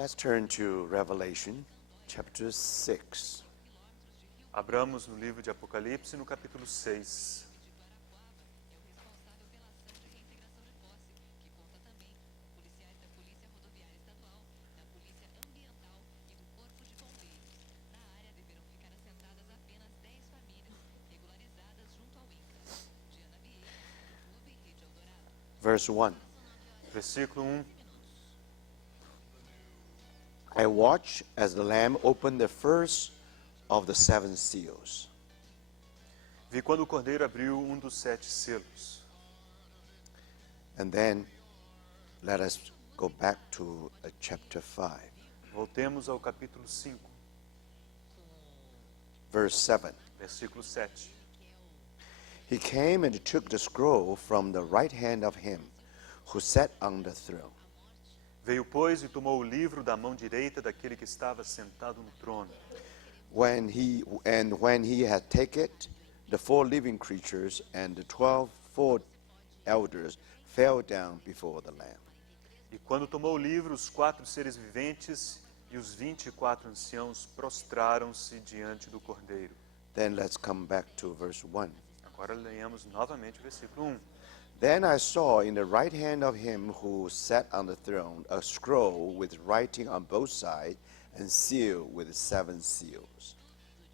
Let's turn to Revelation chapter 6. Abramos no livro de Apocalipse, no capítulo 6. Verse 1. Versículo 1. I watched as the Lamb opened the first of the 7 seals. Vi quando o Cordeiro abriu dos 7 selos. And then let us go back to chapter 5. Voltemos ao capítulo 5, Verse 7. versículo 7. He came and took the scroll from the right hand of him who sat on the throne. Veio, pois, e tomou o livro da mão direita daquele que estava sentado no trono. When he had taken it, the 4 living creatures and the 12 elders fell down before the Lamb. E quando tomou o livro, os 4 seres viventes e os 24 anciãos prostraram-se diante do Cordeiro. Then let's come back to verse 1. Agora leamos novamente o versículo 1. Then I saw in the right hand of him who sat on the throne a scroll with writing on both sides and sealed with 7 seals.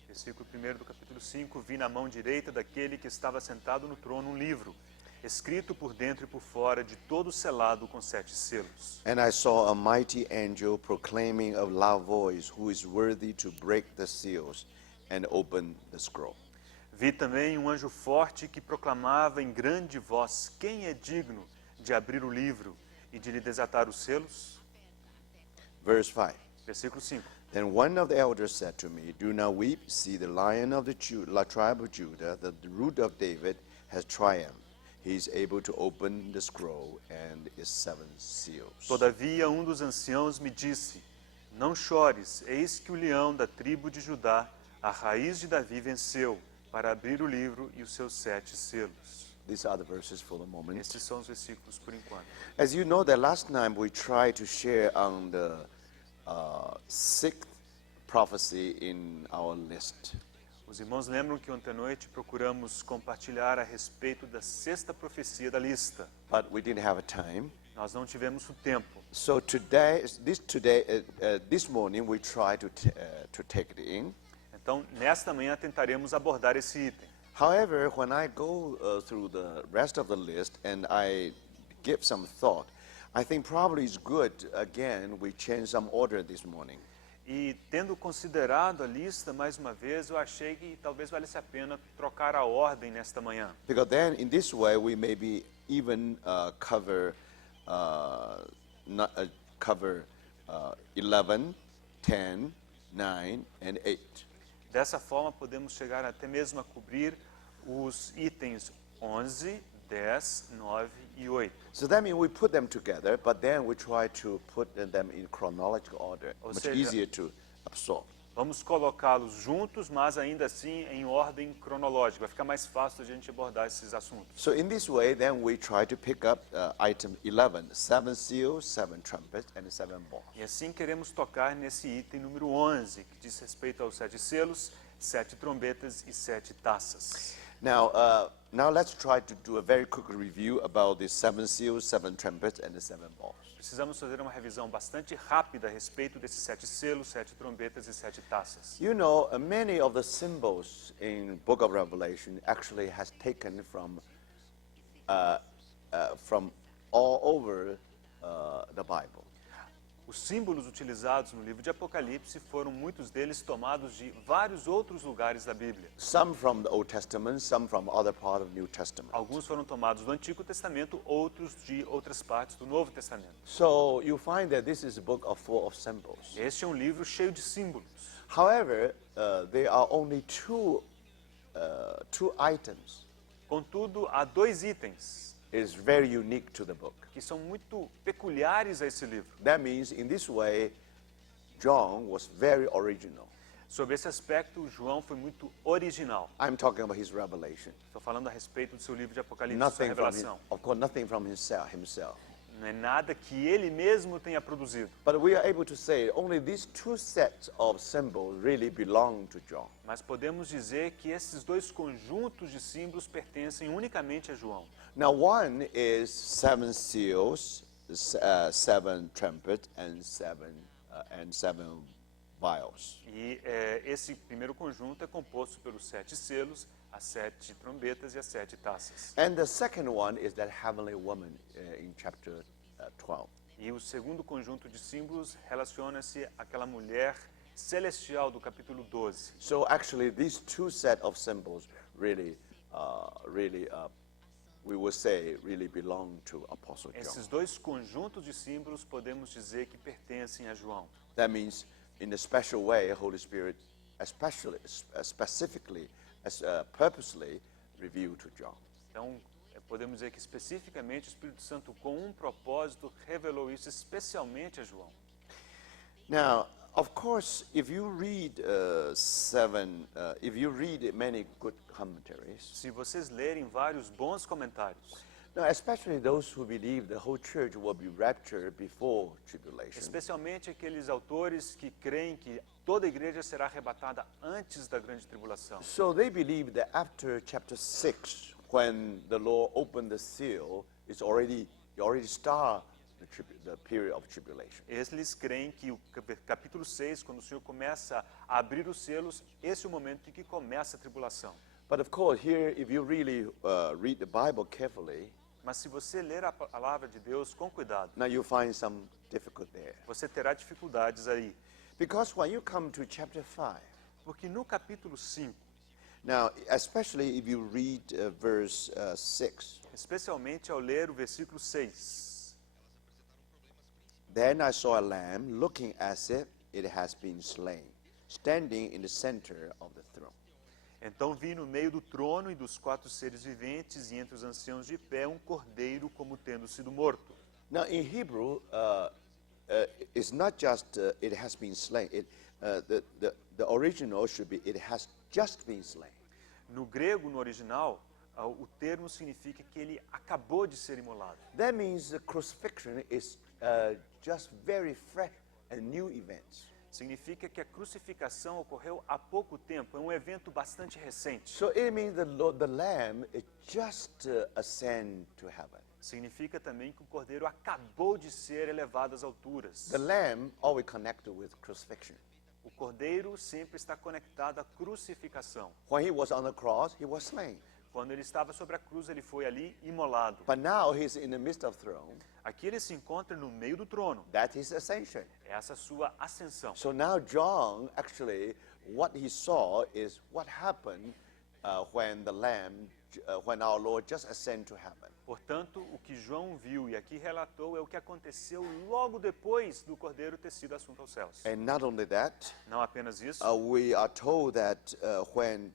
Versículo 1 do capítulo 5. Vi na mão direita daquele que estava sentado no trono um livro, escrito por dentro e por fora, de todo selado com 7 selos. And I saw a mighty angel proclaiming a loud voice, who is worthy to break the seals and open the scroll. Vi também anjo forte que proclamava em grande voz: quem é digno de abrir o livro e de lhe desatar os selos? Verse 5. Versículo 5. Then one of the elders said to me, Do not weep. See, the Lion of the tribe of Judah, the root of David, has triumphed. He is able to open the scroll and its 7 seals. Todavia dos anciãos me disse: não chores, eis que o leão da tribo de Judá, a raiz de Davi, venceu para abrir o livro e os seus 7 selos. These are the verses for the moment. Esses são os versículos por enquanto. As you know, that last time we tried to share on the 6th prophecy in our list. Os irmãos lembram que ontem à noite procuramos compartilhar a respeito da 6ª profecia da lista. But we didn't have a time. Nós não tivemos o tempo. So this morning we try to take it in. Então, nesta manhã tentaremos abordar esse item. However, when I go through the rest of the list and I give some thought, I think probably it's good, again, we change some order this morning. E tendo considerado a lista mais uma vez, eu achei que talvez valesse a pena trocar a ordem nesta manhã. Because then, in this way, we maybe even cover 11, 10, 9, and 8. Dessa forma, podemos chegar até mesmo a cobrir os itens 11, 10, 9 e 8. So that means we put them together, but then we try to put them in chronological order, Ou much seja, easier to absorb. Vamos colocá-los juntos, mas ainda assim em ordem cronológica. Vai ficar mais fácil a gente abordar esses assuntos. So in this way, then we try to pick up item 11, 7 seals, 7 trumpets, and 7 bowls. E assim queremos tocar nesse item número 11, que diz respeito aos 7 selos, 7 trombetas e 7 taças. Now let's try to do a very quick review about the 7 seals, 7 trumpets, and the 7 bowls. Precisamos fazer uma revisão bastante rápida a respeito desses 7 selos, 7 trombetas e 7 taças. You know, many of the symbols in Book of Revelation actually has taken from all over the Bible. Os símbolos utilizados no livro de Apocalipse foram muitos deles tomados de vários outros lugares da Bíblia. Some from the Old Testament, some from other part of New Testament. Alguns foram tomados do Antigo Testamento, outros de outras partes do Novo Testamento. So you find that this is a book full of symbols. Este é um livro cheio de símbolos. However, there are only two items. Contudo, há 2 itens It is very unique to the book. que são muito peculiares a esse livro. That means, in this way, John was very original. Sob esse aspecto, João foi muito original. I'm talking about his revelation. Estou falando a respeito do seu livro de Apocalipse, sua revelação. Of course, nothing from himself. Não é nada que ele mesmo tenha produzido. But we are able to say only these two sets of symbols really belong to John. Mas podemos dizer que esses dois conjuntos de símbolos pertencem unicamente a João. Now, one is seven seals, seven trumpets, and seven vials. E esse primeiro conjunto é composto pelos 7 selos, as 7 trombetas e as 7 taças. And the second one is that heavenly woman in chapter 12. E o segundo conjunto de símbolos relaciona-se àquela mulher celestial do capítulo 12. So actually, these two set of symbols really, we will say, really belong to Apostle John. Esses dois conjuntos de símbolos podemos dizer que pertencem a João. That means, in a special way, Holy Spirit, specifically, purposely revealed to John. Então, podemos dizer que especificamente o Espírito Santo, com um propósito, revelou isso especialmente a João. Now, of course, if you read many good commentaries, Se vocês lerem vários bons comentários, now especially those who believe the whole church will be raptured before tribulation, especialmente aqueles autores que creem que toda a igreja será arrebatada antes da grande tribulação. so they believe that after chapter 6, when the Lord opened the seal, you already start the period of tribulation. Eles creem que o capítulo 6, quando o Senhor começa a abrir os selos, esse é o momento em que começa a tribulação. But of course, here, if you really read the Bible carefully, Mas se você ler a palavra de Deus com cuidado, now you find some difficulty there. você terá dificuldades aí. Because when you come to chapter 5, Porque no capítulo 5, now, especially if you read verse 6, especialmente ao ler o versículo 6, then I saw a lamb looking as if it has been slain, standing in the center of the throne. então vi no meio do trono e dos 4 seres viventes e entre os anciãos de pé um cordeiro como tendo sido morto. Now, in Hebrew, it's not just it has been slain. The original should be it has just been slain. No grego, no original, o termo significa que ele acabou de ser imolado. That means the crucifixion is just very fresh and new events. Significa que a crucificação ocorreu há pouco tempo, é um evento bastante recente. So it means the lamb is just ascend to heaven. Significa também que o cordeiro acabou de ser elevado às alturas. The lamb always connected with crucifixion. O cordeiro sempre está conectado à crucificação. When he was on the cross, he was slain. Quando ele estava sobre a cruz, ele foi ali imolado. But now he's in the midst of throne. Aqui ele se encontra no meio do trono. That is ascension. Essa é a sua ascensão. So now John, actually, what he saw is what happened when when our Lord just ascended to heaven. Portanto, o que João viu e aqui relatou é o que aconteceu logo depois do cordeiro ter sido assunto aos céus. And not only that, Não apenas isso, we are told that when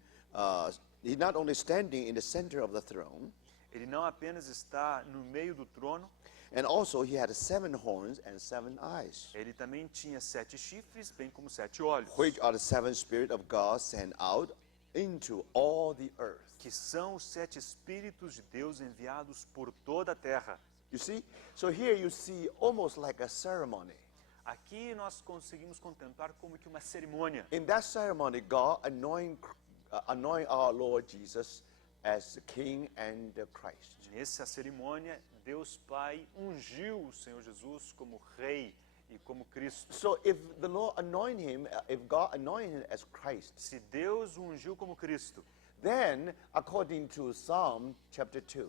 he's not only standing in the center of the throne, ele não apenas está no meio do trono, and also he had 7 horns and 7 eyes, ele também tinha 7 chifres, bem como 7 olhos, which are the 7 Spirit of God sent out into all the earth. que são os 7 Espíritos de Deus enviados por toda a terra. You see? So here you see almost like a ceremony. Aqui nós conseguimos contemplar como que uma cerimônia. In that ceremony, God anoint our Lord Jesus as the King and the Christ. Nessa cerimônia, Deus Pai ungiu o Senhor Jesus como Rei e como Cristo. So if the Lord anoint him, if God anoint him as Christ, Se Deus o ungiu como Cristo, then according to Psalm chapter 2,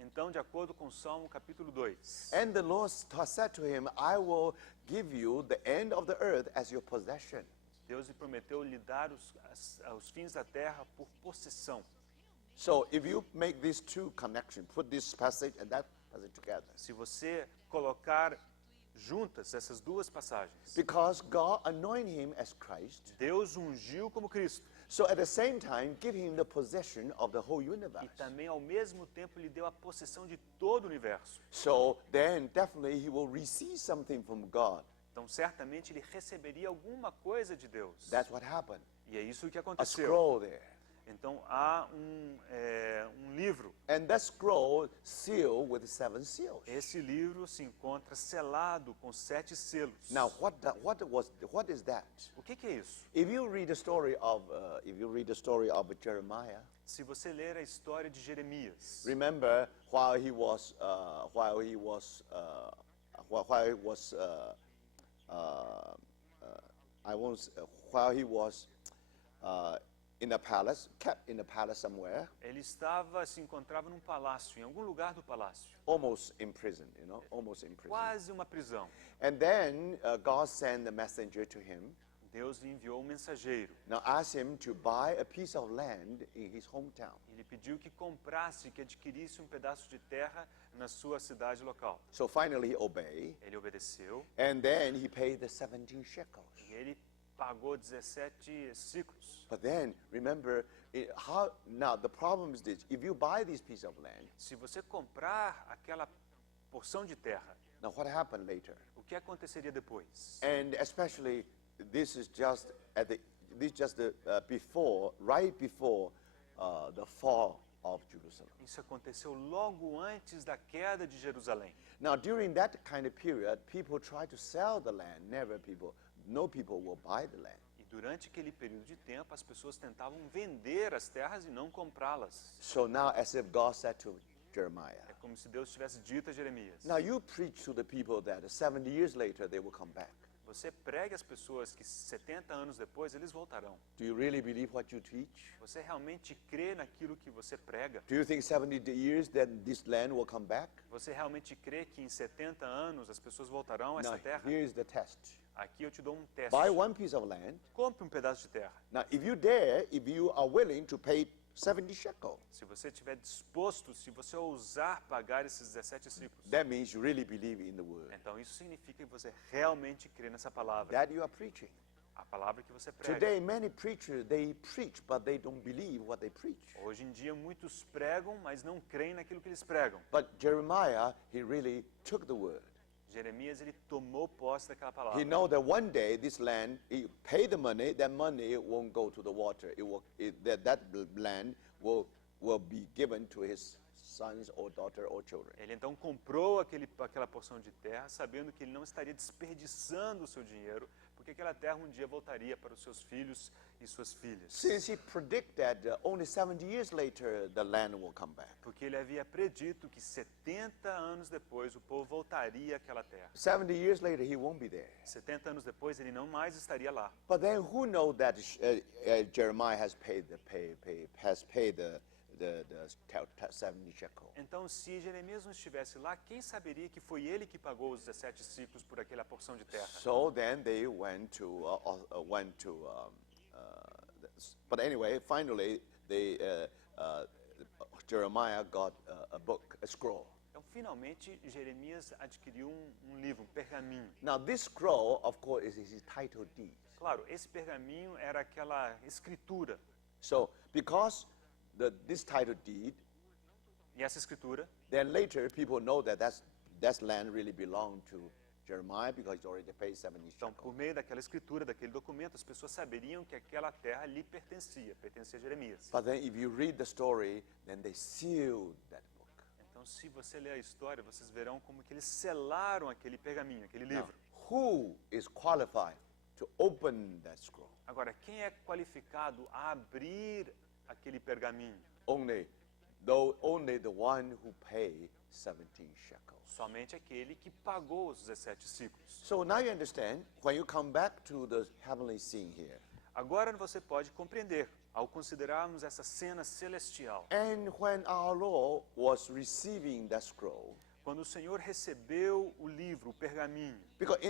então, de acordo com Salmo capítulo 2, and the Lord said to him, I will give you the end of the earth as your possession. Deus lhe prometeu lhe dar os fins da terra por possessão. So if you make these two connections, put this passage and that passage together, Se você colocar juntas essas duas passagens, because God anointed him as Christ, Deus ungiu como Cristo so at the same time give him the possession of the whole e universe. também ao mesmo tempo lhe deu a possessão de todo o universo. So then definitely he will receive something from God. Então, certamente ele receberia alguma coisa de Deus. That's what happened. E é isso que A aconteceu. scroll there. Então há um livro. And that scroll sealed with 7 seals. Esse livro se encontra selado com 7 selos. Now, what is that? O que é isso? If you read the story of Jeremiah, Se você ler a história de Jeremias, remember while he was in the palace, kept in the palace somewhere, ele se encontrava num palácio, em algum lugar do palácio, almost in prison, almost in prison. quase uma prisão. And then God sent a messenger to him. Deus lhe enviou um mensageiro. Now ask him to buy a piece of land in his hometown. Ele pediu que comprasse, que adquirisse um pedaço de terra na sua cidade local. So finally he obeyed, Ele obedeceu and then he paid the 17 shekels. e ele pagou 17 ciclos. But then remember, now the problem is this: if you buy this piece of land, Se você comprar aquela porção de terra, now what happened later? o que aconteceria depois? And especially this is just right before the fall of Jerusalem. Isso aconteceu logo antes da queda de Jerusalém. Now during that kind of period, people try to sell the land. No people will buy the land. E durante aquele período de tempo, as pessoas tentavam vender as terras e não comprá-las. So now, as if God said to Jeremiah, É como se Deus tivesse dito a Jeremias: now you preach to the people that 70 years later they will come back. você pregue às pessoas que 70 anos depois eles voltarão. Do you really believe what you teach? Você realmente crê naquilo que você prega? Do you think 70 years that this land will come back? Você realmente crê que em 70 anos as pessoas voltarão a Now essa terra? here's the test. Aqui eu te dou um teste. Buy one piece of land. Compre um pedaço de terra. Now if you are willing to pay 70 shekel, Se você estiver disposto, se você ousar pagar esses 17 ciclos, that means you really believe in the word então isso significa que você realmente crê nessa palavra. that you are preaching. A palavra que você prega. Today many preachers, they preach but they don't believe what they preach. Hoje em dia muitos pregam, mas não creem naquilo que eles pregam. But Jeremiah, he really took the word. Jeremias, ele tomou posse daquela palavra. He know that one day this land, he pay the money, that money won't go to the water. That land will be given to his sons or daughter or children. Ele então comprou aquela porção de terra, sabendo que ele não estaria desperdiçando o seu dinheiro, porque aquela terra um dia voltaria para os seus filhos e suas filhas. Since he predicted that only 70 years later the land will come back. Porque ele havia predito que 70 anos depois o povo voltaria àquela terra. 70 years later he won't be there. 70 anos depois ele não mais estaria lá. But then who knows that Jeremiah has paid the 70 shekel? Então, se Jeremias não estivesse lá, quem saberia que foi ele que pagou os 17 ciclos por aquela porção de terra? So then they but anyway, finally Jeremiah got a book, a scroll. Então, finalmente, Jeremias adquiriu um livro, um pergaminho. Now this scroll, of course, is his title deed. Claro, esse pergaminho era aquela escritura. So because this title deed, E essa escritura, then later people know that that land really belonged to Jeremiah because he's already paid 70 então, shekels. por meio daquela escritura, daquele documento, as pessoas saberiam que aquela terra lhe pertencia a Jeremias. But then if you read the story, then they sealed that book. Então, se você ler a história, vocês verão como que eles selaram aquele pergaminho, aquele Now, livro. who is qualified to open that scroll? Agora, quem é qualificado a abrir aquele pergaminho? Only the one who paid 17 shekels. Somente aquele que pagou os 17 ciclos. So now you understand, when you come back to the heavenly scene here, Agora você pode compreender, ao considerarmos essa cena celestial, and when our Lord was receiving that scroll, quando o Senhor recebeu o livro, o pergaminho, because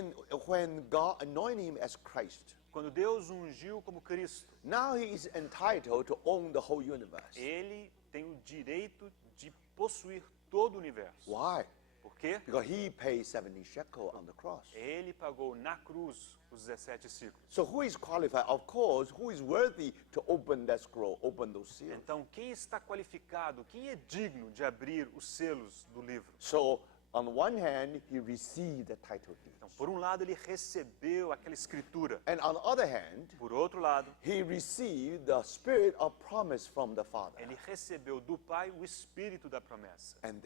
when God anointed him as Christ, quando Deus o ungiu como Cristo, now he is entitled to own the whole universe. ele tem o direito de possuir todo o universo. Why? Por quê? Because he paid 70 shekel on the cross. Ele pagou na cruz os 17 ciclos. So who is qualified? Of course, who is worthy to open that scroll, open those seals? Então, quem está qualificado, quem é digno de abrir os selos do livro? So On one hand, he received the title Então, deeds. por um lado, ele recebeu aquela escritura. And on the other hand, Por outro lado, he received the spirit of promise from the Father. ele recebeu do Pai o espírito da promessa. And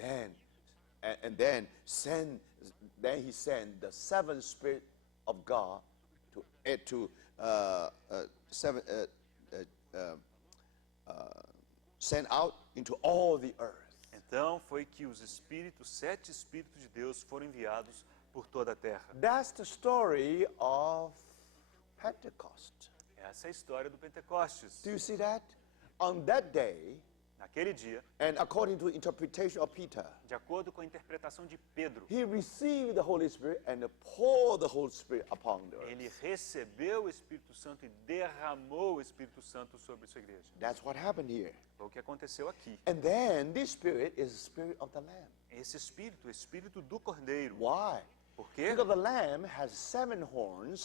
then he sent the seventh spirit of God sent out into all the earth. Então foi que os espíritos, 7 espíritos de Deus foram enviados por toda a terra. That's the story of Pentecost. Essa é a história do Pentecostes. Do you see that? On that day, Naquele dia, and according to interpretation of Peter, de acordo com a interpretação de Pedro, he received the Holy Spirit and poured the Holy Spirit upon the earth. ele recebeu o Espírito Santo e derramou o Espírito Santo sobre sua igreja. That's what happened here. Foi o que aconteceu aqui. And then this spirit is the spirit of the Lamb. Esse espírito, o espírito do Cordeiro. Why? Por quê? Because the Lamb has 7 horns,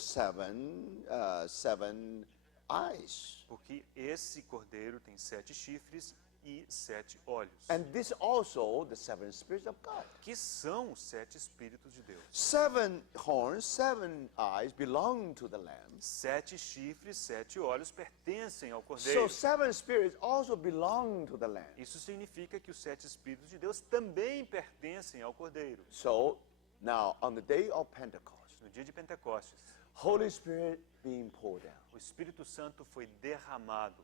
seven eyes. Porque esse Cordeiro tem 7 chifres e 7 olhos, And this also the 7 spirits of God. que são os 7 espíritos de Deus. 7 horns, 7 eyes belong to the Lamb. 7 chifres, 7 olhos pertencem ao So Cordeiro. 7 spirits also belong to the Lamb. Isso significa que os 7 espíritos de Deus também pertencem ao Cordeiro. So now on the day of Pentecost, No dia de Pentecostes, Holy Spirit being poured down. o Espírito Santo foi derramado.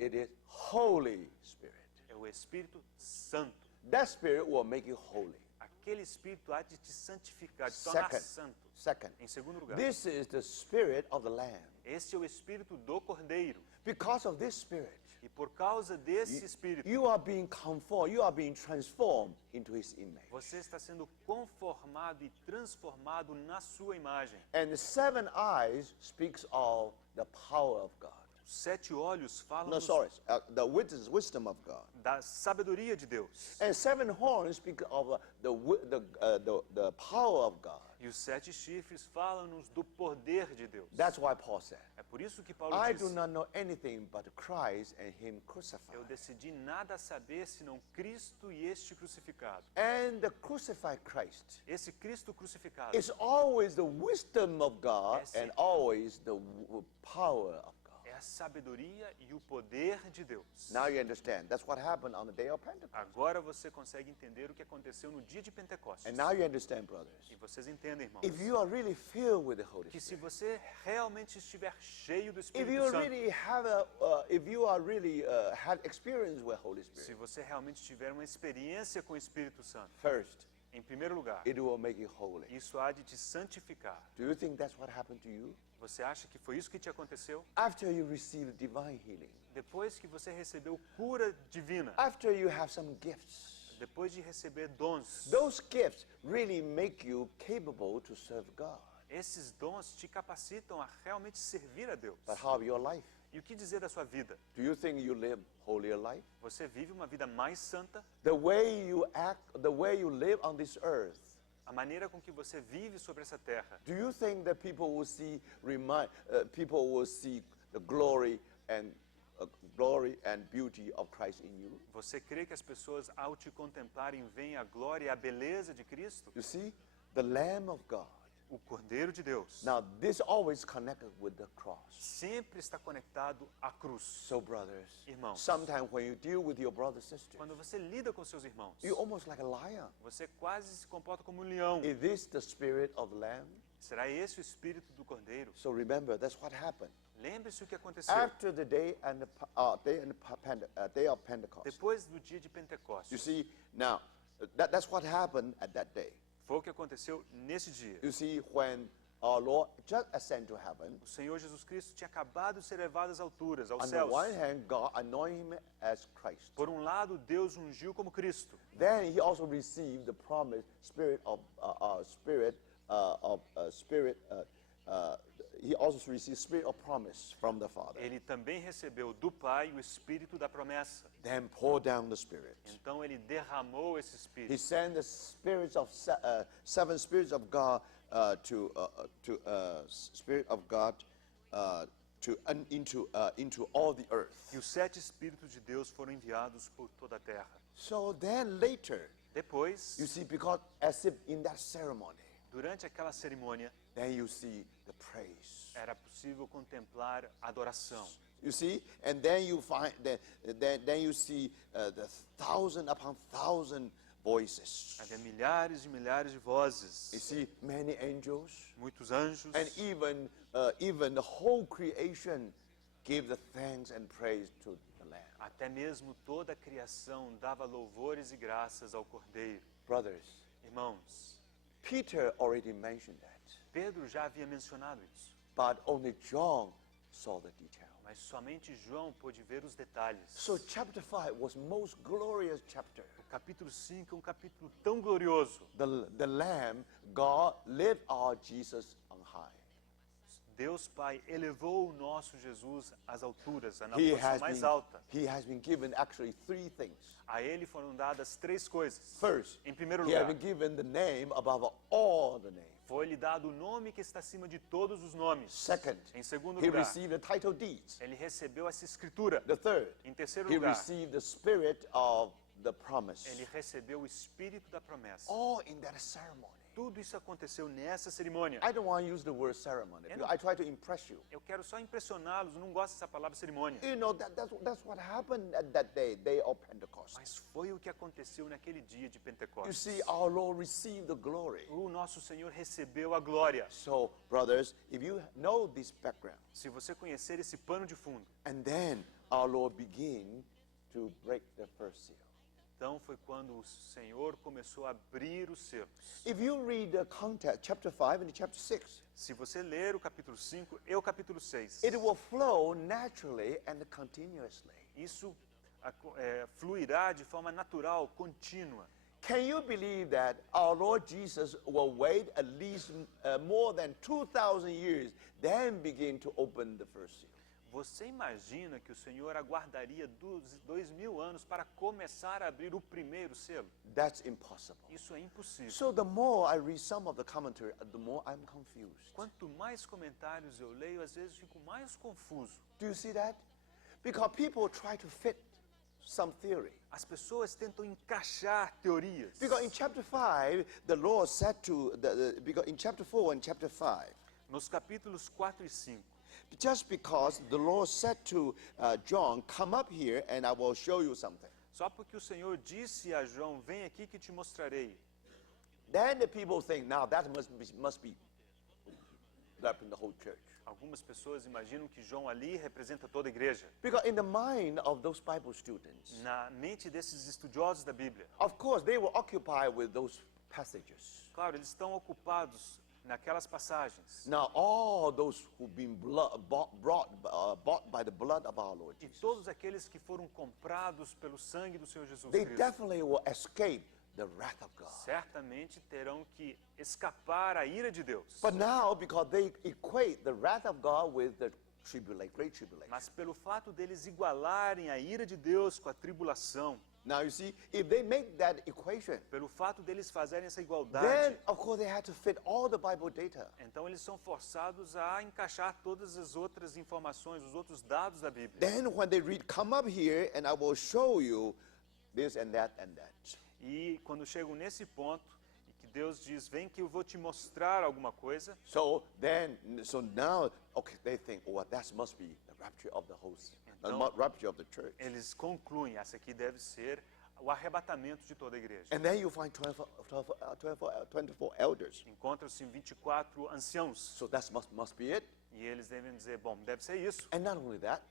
It is Holy Spirit. É o Espírito Santo. That Spirit will make you holy. Aquele Espírito há de te santificar, de tornar santo. Second, Em segundo lugar, this is the Spirit of the Lamb. este é o Espírito do Cordeiro. Because of this Spirit, E por causa desse Espírito, you are being conformed, you are being transformed into His image. você está sendo conformado e transformado na sua imagem. And the 7 eyes speaks of the power of God. Os 7 olhos falam No, sorry, the wisdom of God. da sabedoria de Deus. And 7 horns speak of the power of God. E os 7 chifres falam-nos do poder de Deus. That's why Paul said, É por isso que Paulo I do disse, not know anything but Christ and Him eu crucified. decidi nada saber senão Cristo e este crucificado. And the crucified Christ Esse Cristo crucificado is always the wisdom of God Yes. and always the power of God. é a sabedoria e o poder de Deus. Now you understand. That's what happened on the day of Pentecost. Agora você consegue entender o que aconteceu no dia de Pentecostes. And now you understand, brothers. E vocês entendem, irmãos, If you are really filled with the Holy que se Spirit, você realmente estiver cheio do if Espírito you Santo, really have experience with Holy se Spirit, você realmente tiver uma experiência com o Espírito Santo, first, em primeiro lugar, it will make you holy. isso há de te santificar. Do you think that's what happened to you? Você acha que foi isso que te aconteceu? After you receive divine healing, Depois que você recebeu cura divina, after you have some gifts, depois de receber dons, those gifts really make you capable to serve God. esses dons te capacitam a realmente servir a Deus. But how of your life? E o que dizer da sua vida? Do you think you live holier life? Você vive uma vida mais santa? The way you act, the way you live on this earth, A maneira com que você vive sobre essa terra, do you think that people will see the glory and beauty of Christ in you? você crê que as pessoas, ao te contemplarem, veem a glória e a beleza de Cristo? You see, the Lamb of God. O Cordeiro de Deus Now, this always connected with the cross. sempre está conectado à cruz. So, brothers, Irmãos. sometimes when you deal with your brother sister, Quando você lida com seus irmãos, you're almost like a lion. você quase se comporta como um leão. Is this the spirit of the Lamb? Será esse o espírito do Cordeiro? So remember, that's what happened. Lembre-se o que aconteceu. After the day of Pentecost. Depois do dia de You Pentecostes, see, now, that's what happened at that day. foi o que aconteceu nesse dia. You see, when our Lord just ascended to heaven, O Senhor Jesus Cristo tinha acabado de ser elevado às alturas, aos on the céus. one hand, God anointed him as Christ. Por um lado, Deus ungiu como Cristo. Then he also received the promised he also received spirit of promise from the Father. Ele também recebeu do Pai o Espírito da promessa. Then poured down the Spirit. Então ele derramou esse He Espírito. sent the spirits of 7 spirits of God into all the earth. E os 7 Espíritos de Deus foram enviados por toda a terra. So then later, Depois, You see, because as if in that ceremony, durante aquela cerimônia, then you see the praise. era possível contemplar a adoração. You see, and then you find that then you see the thousand upon thousand voices. Havia milhares e milhares de vozes, You see, many angels, muitos anjos, and even the whole creation give the thanks and praise to the Lamb. até mesmo toda a criação dava louvores e graças ao Cordeiro. Brothers, Irmãos, Peter already mentioned that, Pedro já havia mencionado isso, but only John saw the detail. mas somente João pôde ver os detalhes. So chapter 5 was most glorious chapter. O capítulo 5 é um capítulo tão glorioso. The Lamb, God led our Jesus on high. Deus Pai elevou o nosso Jesus às alturas, na He posição has mais alta. been given actually three things. A ele foram dadas três coisas. First, Em primeiro he has lugar, been given the name above all the names. foi-lhe dado o nome que está acima de todos os nomes. Second, Em segundo he lugar, received the title deeds. ele recebeu essa escritura. The third, Em terceiro he lugar, received the spirit of the promise. ele recebeu o espírito da promessa. All in that ceremony. Tudo isso aconteceu nessa cerimônia. I don't want to use the word ceremony because I try to impress you. Eu quero só impressioná-los, eu não gosto dessa palavra cerimônia. You know, that's what happened at that day of Pentecost. Mas foi o que aconteceu naquele dia de You Pentecostes. see, our Lord received the glory. O nosso Senhor recebeu a glória. So, brothers, if you know this background, Se você conhecer esse pano de fundo, and then our Lord began to break the first seal. então foi quando o Senhor começou a abrir os selos. If you read the context, chapter 5 and chapter 6, Se você ler o capítulo 5 e o capítulo 6, it will flow naturally and continuously. isso fluirá de forma natural, contínua. Can you believe that our Lord Jesus will wait at least more than 2,000 years, then begin to open the first seal? Você imagina que o Senhor aguardaria 2.000 anos para começar a abrir o primeiro selo? That's impossible. Isso é impossível. So the more I read some of the commentary, the more I'm confused. Quanto mais comentários eu leio, às vezes fico mais confuso. Do you see that? Because people try to fit some theory. As pessoas tentam encaixar teorias. Because in chapter 5, the Lord said to, because in chapter 4 and chapter 5, Nos capítulos 4 e 5, just because the Lord said to John, come up here and I will show you something. só porque o Senhor disse a João, vem aqui que te mostrarei. Then the people think, now that must be representing the whole church. Algumas pessoas imaginam que João ali representa toda a igreja. Because in the mind of those Bible students, Na mente desses estudiosos da Bíblia, of course, they were occupied with those passages. claro, eles estão ocupados naquelas passagens. Now, all those who've been bought by the blood of our Lord E Jesus, todos aqueles que foram comprados pelo sangue do Senhor Jesus they Cristo, definitely will escape the wrath of God. certamente terão que escapar à ira de Deus. But now, because they equate the wrath of God with the great tribulation. Mas pelo fato deles igualarem a ira de Deus com a tribulação, Now, you see, if they make that equation, pelo fato deles fazerem essa then, igualdade, of course, they have to fit all the Bible data. então eles são forçados a encaixar todas as outras informações, os outros dados da Bíblia. Then, when they read, come up here and I will show you this and that and that. E quando chegam nesse ponto, e que Deus diz, vem que eu vou te mostrar alguma coisa, So now, okay, they think, oh, that must be the rapture of the host, the Então- rapture of the church. eles concluem, essa aqui deve ser o arrebatamento de toda a igreja. And then you find 24 elders. Encontram-se 24 anciãos, So that must be it. e eles devem dizer, bom, deve ser isso. And not only that,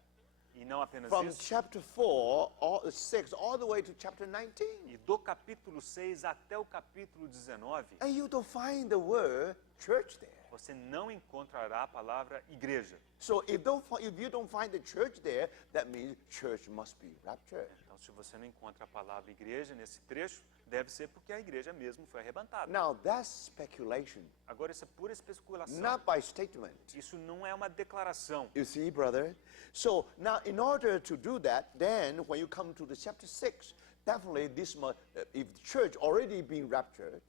E não apenas from isso, chapter 4, 6, all the way to chapter 19. e do capítulo 6 até o capítulo 19, And you don't find the word church there. você não encontrará a palavra igreja. So if you don't find the church there, that means church must be raptured. Então, se você não encontra a palavra igreja nesse trecho, deve ser porque a igreja mesmo foi arrebatada. Now that's speculation, Agora, isso é pura especulação. not by statement. Isso não é uma declaração. You see, brother? So now, in order to do that, then when you come to the chapter 6, definitely this must, if the church already been raptured,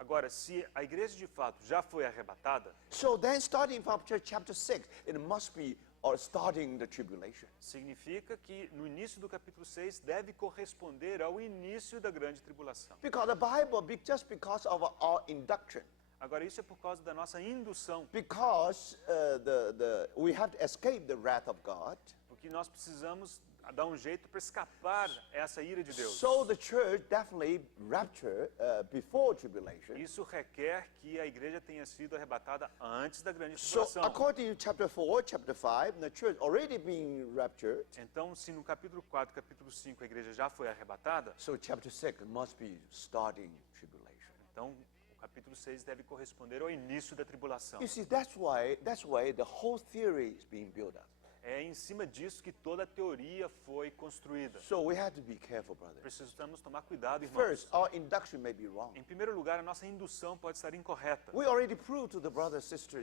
Agora, se a igreja de fato já foi arrebatada, so then starting from chapter 6, it must be or starting the tribulation. Significa que no início do capítulo 6 deve corresponder ao início da grande tribulação. Because the Bible, just because of our induction, Agora, isso é por causa da nossa indução, because we have to escape the wrath of God. porque nós precisamos dar um jeito para escapar essa ira de Deus. So the church definitely rapture before tribulation. Isso requer que a igreja tenha sido arrebatada antes da grande So tribulação. according to chapter 4, chapter 5, the church already being raptured. Então, se no capítulo 4, capítulo 5 a igreja já foi arrebatada, So chapter 6 must be starting tribulation. então o capítulo 6 deve corresponder ao início da tribulação. You see, that's why the whole theory is being built up. É em cima disso que toda a teoria foi construída. So we have to be careful, brother. Precisamos tomar cuidado, irmãos. First, our induction may be wrong. Em primeiro lugar, a nossa indução pode estar incorreta. We already proved to the brother, sister,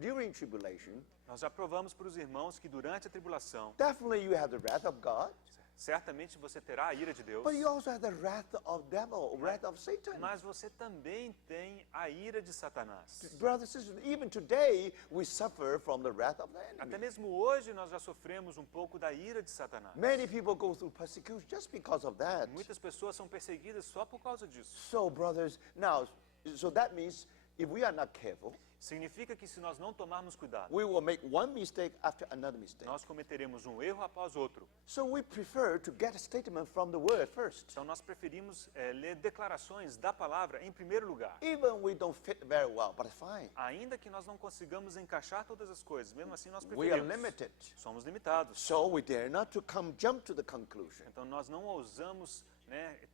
during tribulation, Nós já provamos para os irmãos que durante a tribulação, definitely you have the wrath of God, certamente você terá a ira de Deus, but you also have the wrath of devil, wrath of Satan. mas você também tem a ira de Satanás. Brothers, sisters, even today we suffer from the wrath of the Até enemy. mesmo hoje nós já sofremos um pouco da ira de Satanás. Many people go through persecution just because of that. Muitas pessoas são perseguidas só por causa disso. So, brothers, now, so that means if we are not careful, Significa que se nós não tomarmos cuidado, we will make one mistake after another mistake. nós cometeremos um erro após outro. So we prefer to get a statement from the word first. Então nós preferimos ler declarações da palavra em primeiro lugar. Even we don't fit very well, but it's fine. Ainda que nós não consigamos encaixar todas as coisas, mesmo assim nós We are preferimos. limited. Somos limitados. So we dare not to jump to the conclusion. Então nós não ousamos,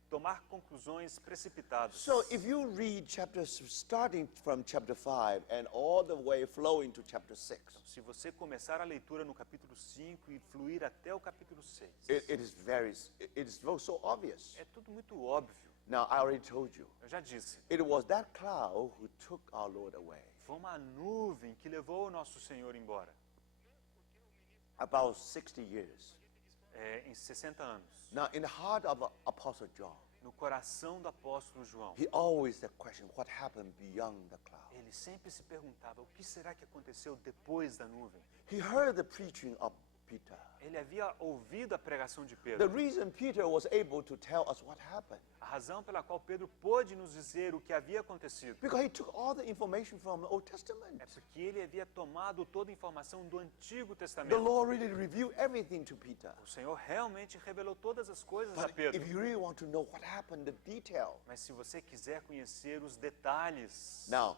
tomar conclusões precipitadas. So if you read chapters starting from chapter 5 and all the way flowing to chapter 6, Se você começar a leitura no capítulo 5 e fluir até o capítulo 6, it is so obvious. é tudo muito óbvio. Now I already told you. Eu já disse, It was that cloud who took our Lord away. foi uma nuvem que levou o nosso Senhor embora, About 60 years. em 60 anos. Now in the heart of Apostle John, No coração do apóstolo João, he always had question, what happened beyond the cloud? ele sempre se perguntava, o que será que aconteceu depois da nuvem? He heard the preaching of Peter. Ele havia ouvido a pregação de The Pedro. reason Peter was able to tell us what happened, A razão pela qual Pedro pôde nos dizer o que havia acontecido because he took all the information from the Old Testament. é porque ele havia tomado toda a informação do Antigo The Testamento. Lord really revealed everything to Peter. O Senhor realmente revelou todas as coisas a But Pedro. if you really want to know what happened, the detail, Mas se você quiser conhecer os detalhes, now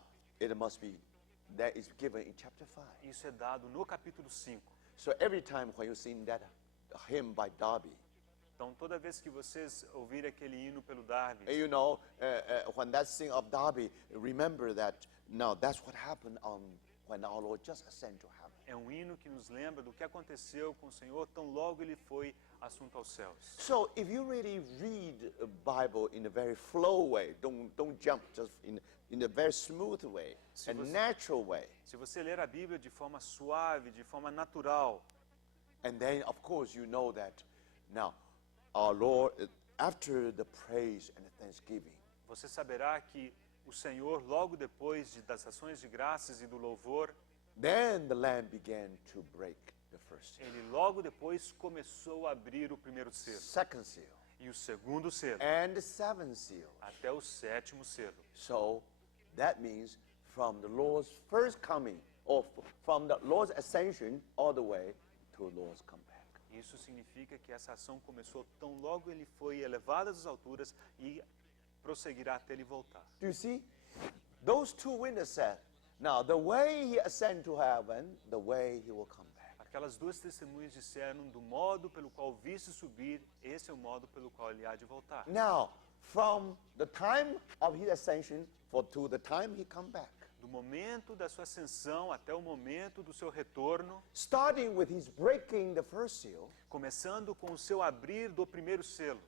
that is given in chapter 5. isso é dado no capítulo 5. So every time when you sing that hymn by Darby, Então, toda vez que vocês ouvirem aquele hino pelo Darby, when that sing of Darby, remember that now that's what happened when our Lord just ascended to heaven. é um hino que nos lembra do que aconteceu com o Senhor tão logo ele foi assunto aos céus. So if you really read a Bible in a very flow way, don't jump, just in a very smooth way, Se a você- natural way, Se você ler a Bíblia de forma suave, de forma natural, and then of course you know that now our Lord, after the praise and the thanksgiving, você saberá que o Senhor, logo depois das ações de graças e do louvor, then the Lamb began to break the first seal, ele logo depois começou a abrir o primeiro selo second seal, e o segundo selo, and the seventh seal. até o sétimo selo. So that means from the Lord's first coming, or from the Lord's ascension all the way to the Lord's comeback. Isso significa que essa ação começou tão logo ele foi elevado às alturas e prosseguirá até ele voltar. Do you see? Those two witnesses said, now the way he ascended to heaven, the way he will come back. Aquelas duas testemunhas disseram do modo pelo qual viste subir, esse é o modo pelo qual ele há de voltar. Now, from the time of his ascension to the time he come back, Do momento da sua ascensão até o momento do seu retorno, starting with his breaking the first seal, começando com o seu abrir do primeiro selo,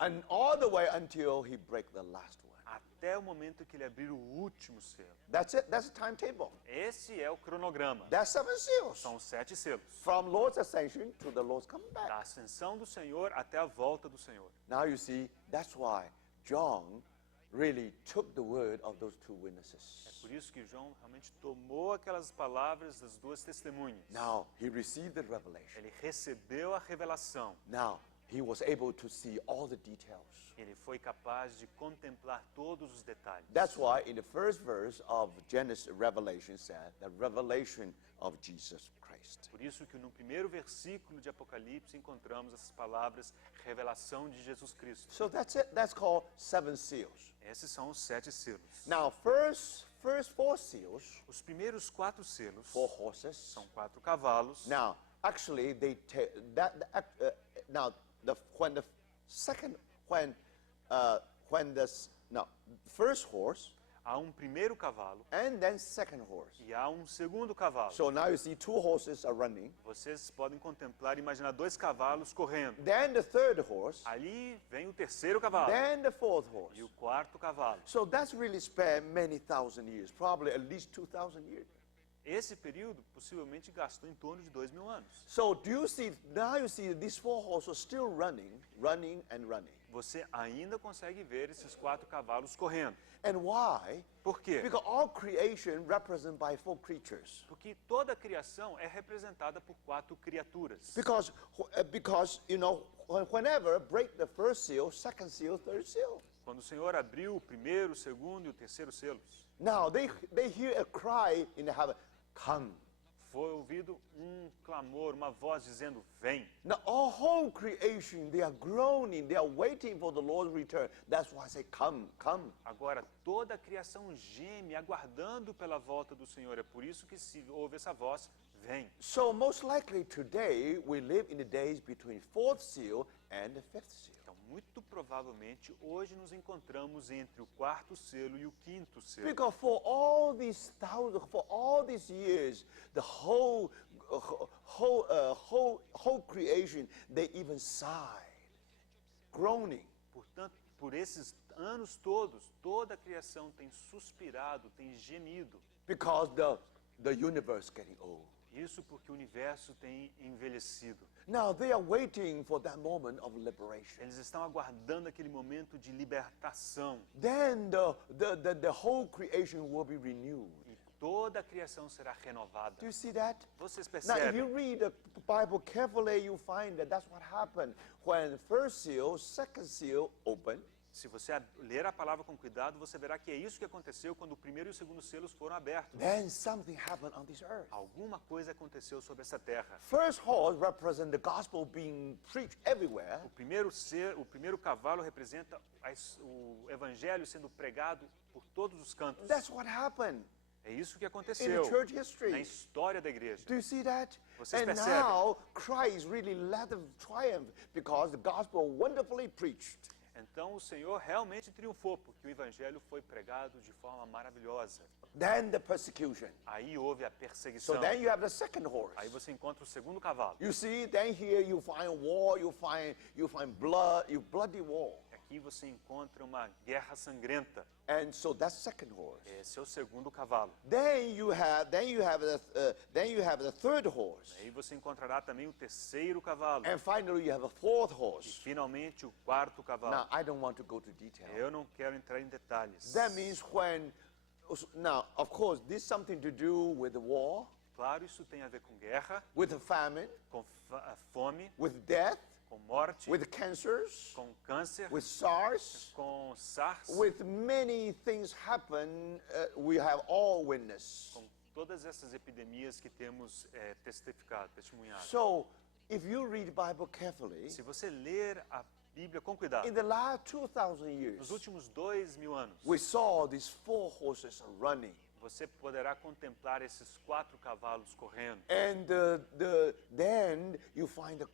and all the way until he break the last one. até o momento que ele abrir o último selo. That's it. That's the timetable. Esse é o cronograma. That's 7 seals. São os 7 selos. From Lord's ascension to the Lord's coming Da back. ascensão do Senhor até a volta do Senhor. Now you see, that's why John really took the word of those two É witnesses. por isso que João realmente tomou aquelas palavras das duas testemunhas. Now, he received the revelation. Ele recebeu a revelação. Now, he was able to see all the details. Ele foi capaz de contemplar todos os detalhes. That's why in the first verse of Genesis, Revelation said, the revelation of Jesus Christ. Por isso que no primeiro versículo de Apocalipse encontramos essas palavras, revelação de Jesus Cristo. So that's it. That's called seven seals. Esses são os 7 selos. Now, first four seals, Os primeiros 4 selos 4 horses. são 4 cavalos. Now, actually, first horse Há um primeiro cavalo and then second horse. e há um segundo cavalo. So now you see 2 horses are running. Vocês podem contemplar e imaginar 2 cavalos correndo. Then the third horse. Ali vem o terceiro cavalo Then the fourth horse. e o quarto cavalo. So that's really spanned many thousand years, probably at least 2,000 years. Esse período possivelmente gastou em torno de 2.000 anos. So do you see, now you see these 4 horses still running and running. Você ainda consegue ver esses 4 cavalos correndo. And why? Por quê? Because all creation represented by 4 creatures. Porque toda a criação é representada por 4 criaturas. Because you know, whenever break the first seal, second seal, third seal. Quando o Senhor abriu o primeiro, o segundo e o terceiro selos, Now they hear a cry in the heaven, come. foi ouvido um clamor, uma voz dizendo, vem. Now all whole creation, they are groaning, they are waiting for the Lord's return. That's why I say, come, come. Agora, toda a criação geme, aguardando pela volta do Senhor. É por isso que se ouve essa voz, vem. So most likely today we live in the days between 4th seal and the 5th seal. Então, muito provavelmente, hoje nos encontramos entre o 4º selo e o 5º selo. Because for all these years, the whole creation, they even sighed, groaning. Portanto, por esses anos todos, toda a criação tem suspirado, tem gemido. Because the universe getting old. Isso porque o universo tem envelhecido. Now they are waiting for that moment of liberation. Eles estão aguardando aquele momento de libertação. Then the whole creation will be renewed. E toda a criação será renovada. Do you see that? Vocês Now, if percebem? you read the Bible carefully, you find that that's what happened when first seal, second seal opened. Se você ler a palavra com cuidado, você verá que é isso que aconteceu quando o primeiro e o segundo selos foram abertos. Then something happened on this earth. Alguma coisa aconteceu sobre essa terra. First horse represents the gospel being preached everywhere. O primeiro cavalo representa o evangelho sendo pregado por todos os cantos. That's what happened É isso que in aconteceu the church na history. história da igreja. Do you see that? Vocês And percebem? now Christ really led the triumph because the gospel wonderfully preached. Então o Senhor realmente triunfou, porque o evangelho foi pregado de forma maravilhosa. Then the persecution. Aí houve a perseguição. So then you have the second horse. Aí você encontra o segundo cavalo. You see, then here you find war, you find blood, bloody war. Aqui você encontra uma guerra sangrenta. And so that's second horse. Esse é o segundo cavalo. Then you have the third horse. Aí você encontrará também o terceiro cavalo. And finally you have a fourth E horse. finalmente o quarto cavalo. Now I don't want to go to detail. Eu não quero entrar em detalhes. That means now of course this is something to do with the war, Claro, isso tem a ver com guerra, with the famine, com fome, with death, com morte, with cancers, com câncer, with SARS, com SARS, with many things happen. We have all witnessed. com todas essas epidemias que temos testificado, testemunhado. So if you read the Bible carefully, Se você ler a Bíblia com cuidado, in the last 2,000 nos years, últimos 2.000 anos, we saw these 4 horses running. você poderá contemplar esses 4 cavalos correndo. And then you find the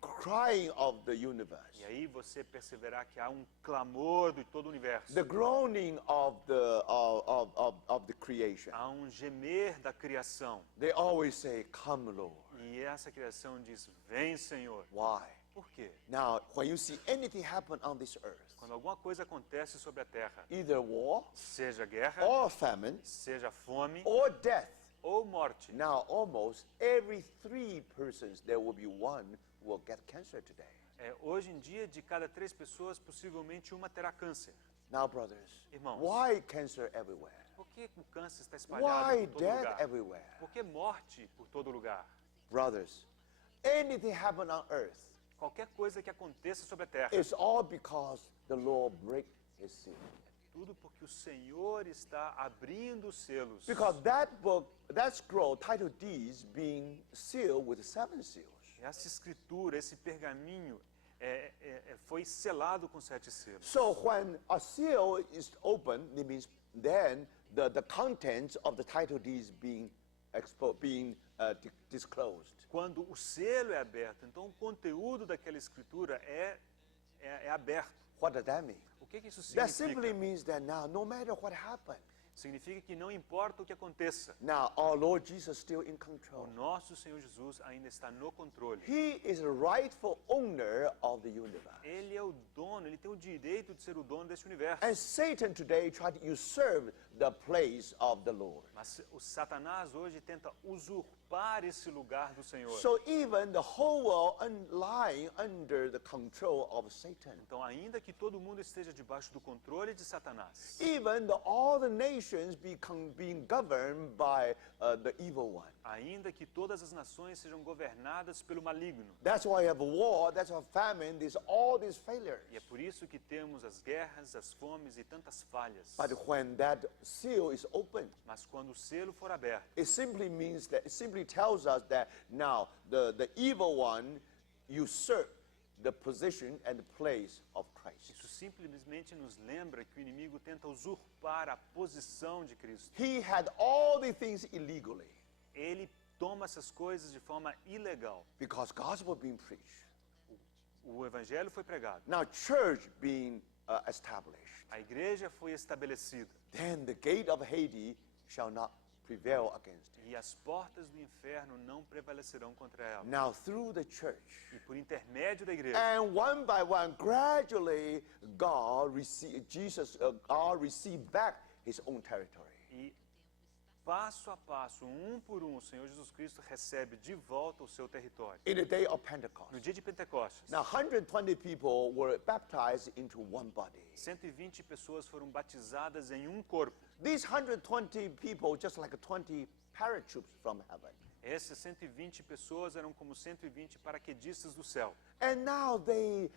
crying of the universe, E aí você perceberá que há um clamor de todo o universo. the groaning of the creation. Há um gemer da criação. They always say, "Come, Lord." E essa criação diz, vem, Senhor. Why? Por quê? Now, when you see anything happen on this earth, Quando alguma coisa acontece sobre a terra, either war seja guerra, or famine seja fome or death, ou morte, now almost every 3 persons there will be one who will get cancer today. hoje em dia, de cada 3 pessoas, possivelmente uma terá câncer. Now, brothers, Irmãos. why cancer everywhere? Por que o câncer está espalhado Why por todo death lugar? everywhere? Por que morte por todo lugar? Brothers, anything happen on earth, Qualquer coisa que aconteça sobre a terra, it's all because the Lord break his seal. tudo porque o Senhor está abrindo os selos. Because that book, that scroll, title D, is being sealed with 7 seals. Essa escritura, esse pergaminho, foi selado com 7 selos. So when a seal is open, it means then the contents of the title D is being disclosed. Quando o selo é aberto, então o conteúdo daquela escritura é aberto. What does that mean? O que isso That simply significa? means that now, no matter what happened, Significa que não importa o que aconteça, now our Lord Jesus is still in o control. nosso Senhor Jesus ainda está no controle. He is the rightful owner of the universe. Ele é o dono, ele tem o direito de ser o dono desse universo. And Satan today tried to usurp the place of the Lord. Mas o Satanás hoje tenta usurpar esse lugar do Senhor. So even the whole world lying under the control of Satan. Então, ainda que todo mundo esteja debaixo do controle de Satanás, Even all the nations being governed by the evil one. ainda que todas as nações sejam governadas pelo maligno. That's why you have a war, that's why famine, there's all these failures. E é por isso que temos as guerras, as fomes e tantas falhas. But when that seal is opened, Mas quando o selo for aberto, it simply tells us that now the evil one usurped the position and the place of Christ. isso simplesmente nos lembra que o inimigo tenta usurpar a posição de Cristo. He had all the things illegally Ele toma essas coisas de forma ilegal. because gospel being preached. O evangelho foi pregado, Now church being established. a igreja foi estabelecida Then the gate of Hades shall not prevail against it. e as portas do inferno não prevalecerão contra ela. Now through the church, E por intermédio da igreja, and one by one, gradually, God received back His own territory. e passo a passo, um por um, o Senhor Jesus Cristo recebe de volta o seu território. In the day of Pentecost, No dia de Pentecostes, now 120 people were baptized into one body. 120 pessoas foram batizadas em um corpo. These 120 people, just like 20 paratroops from heaven. Essas 120 pessoas eram como 120 paraquedistas do céu. And now they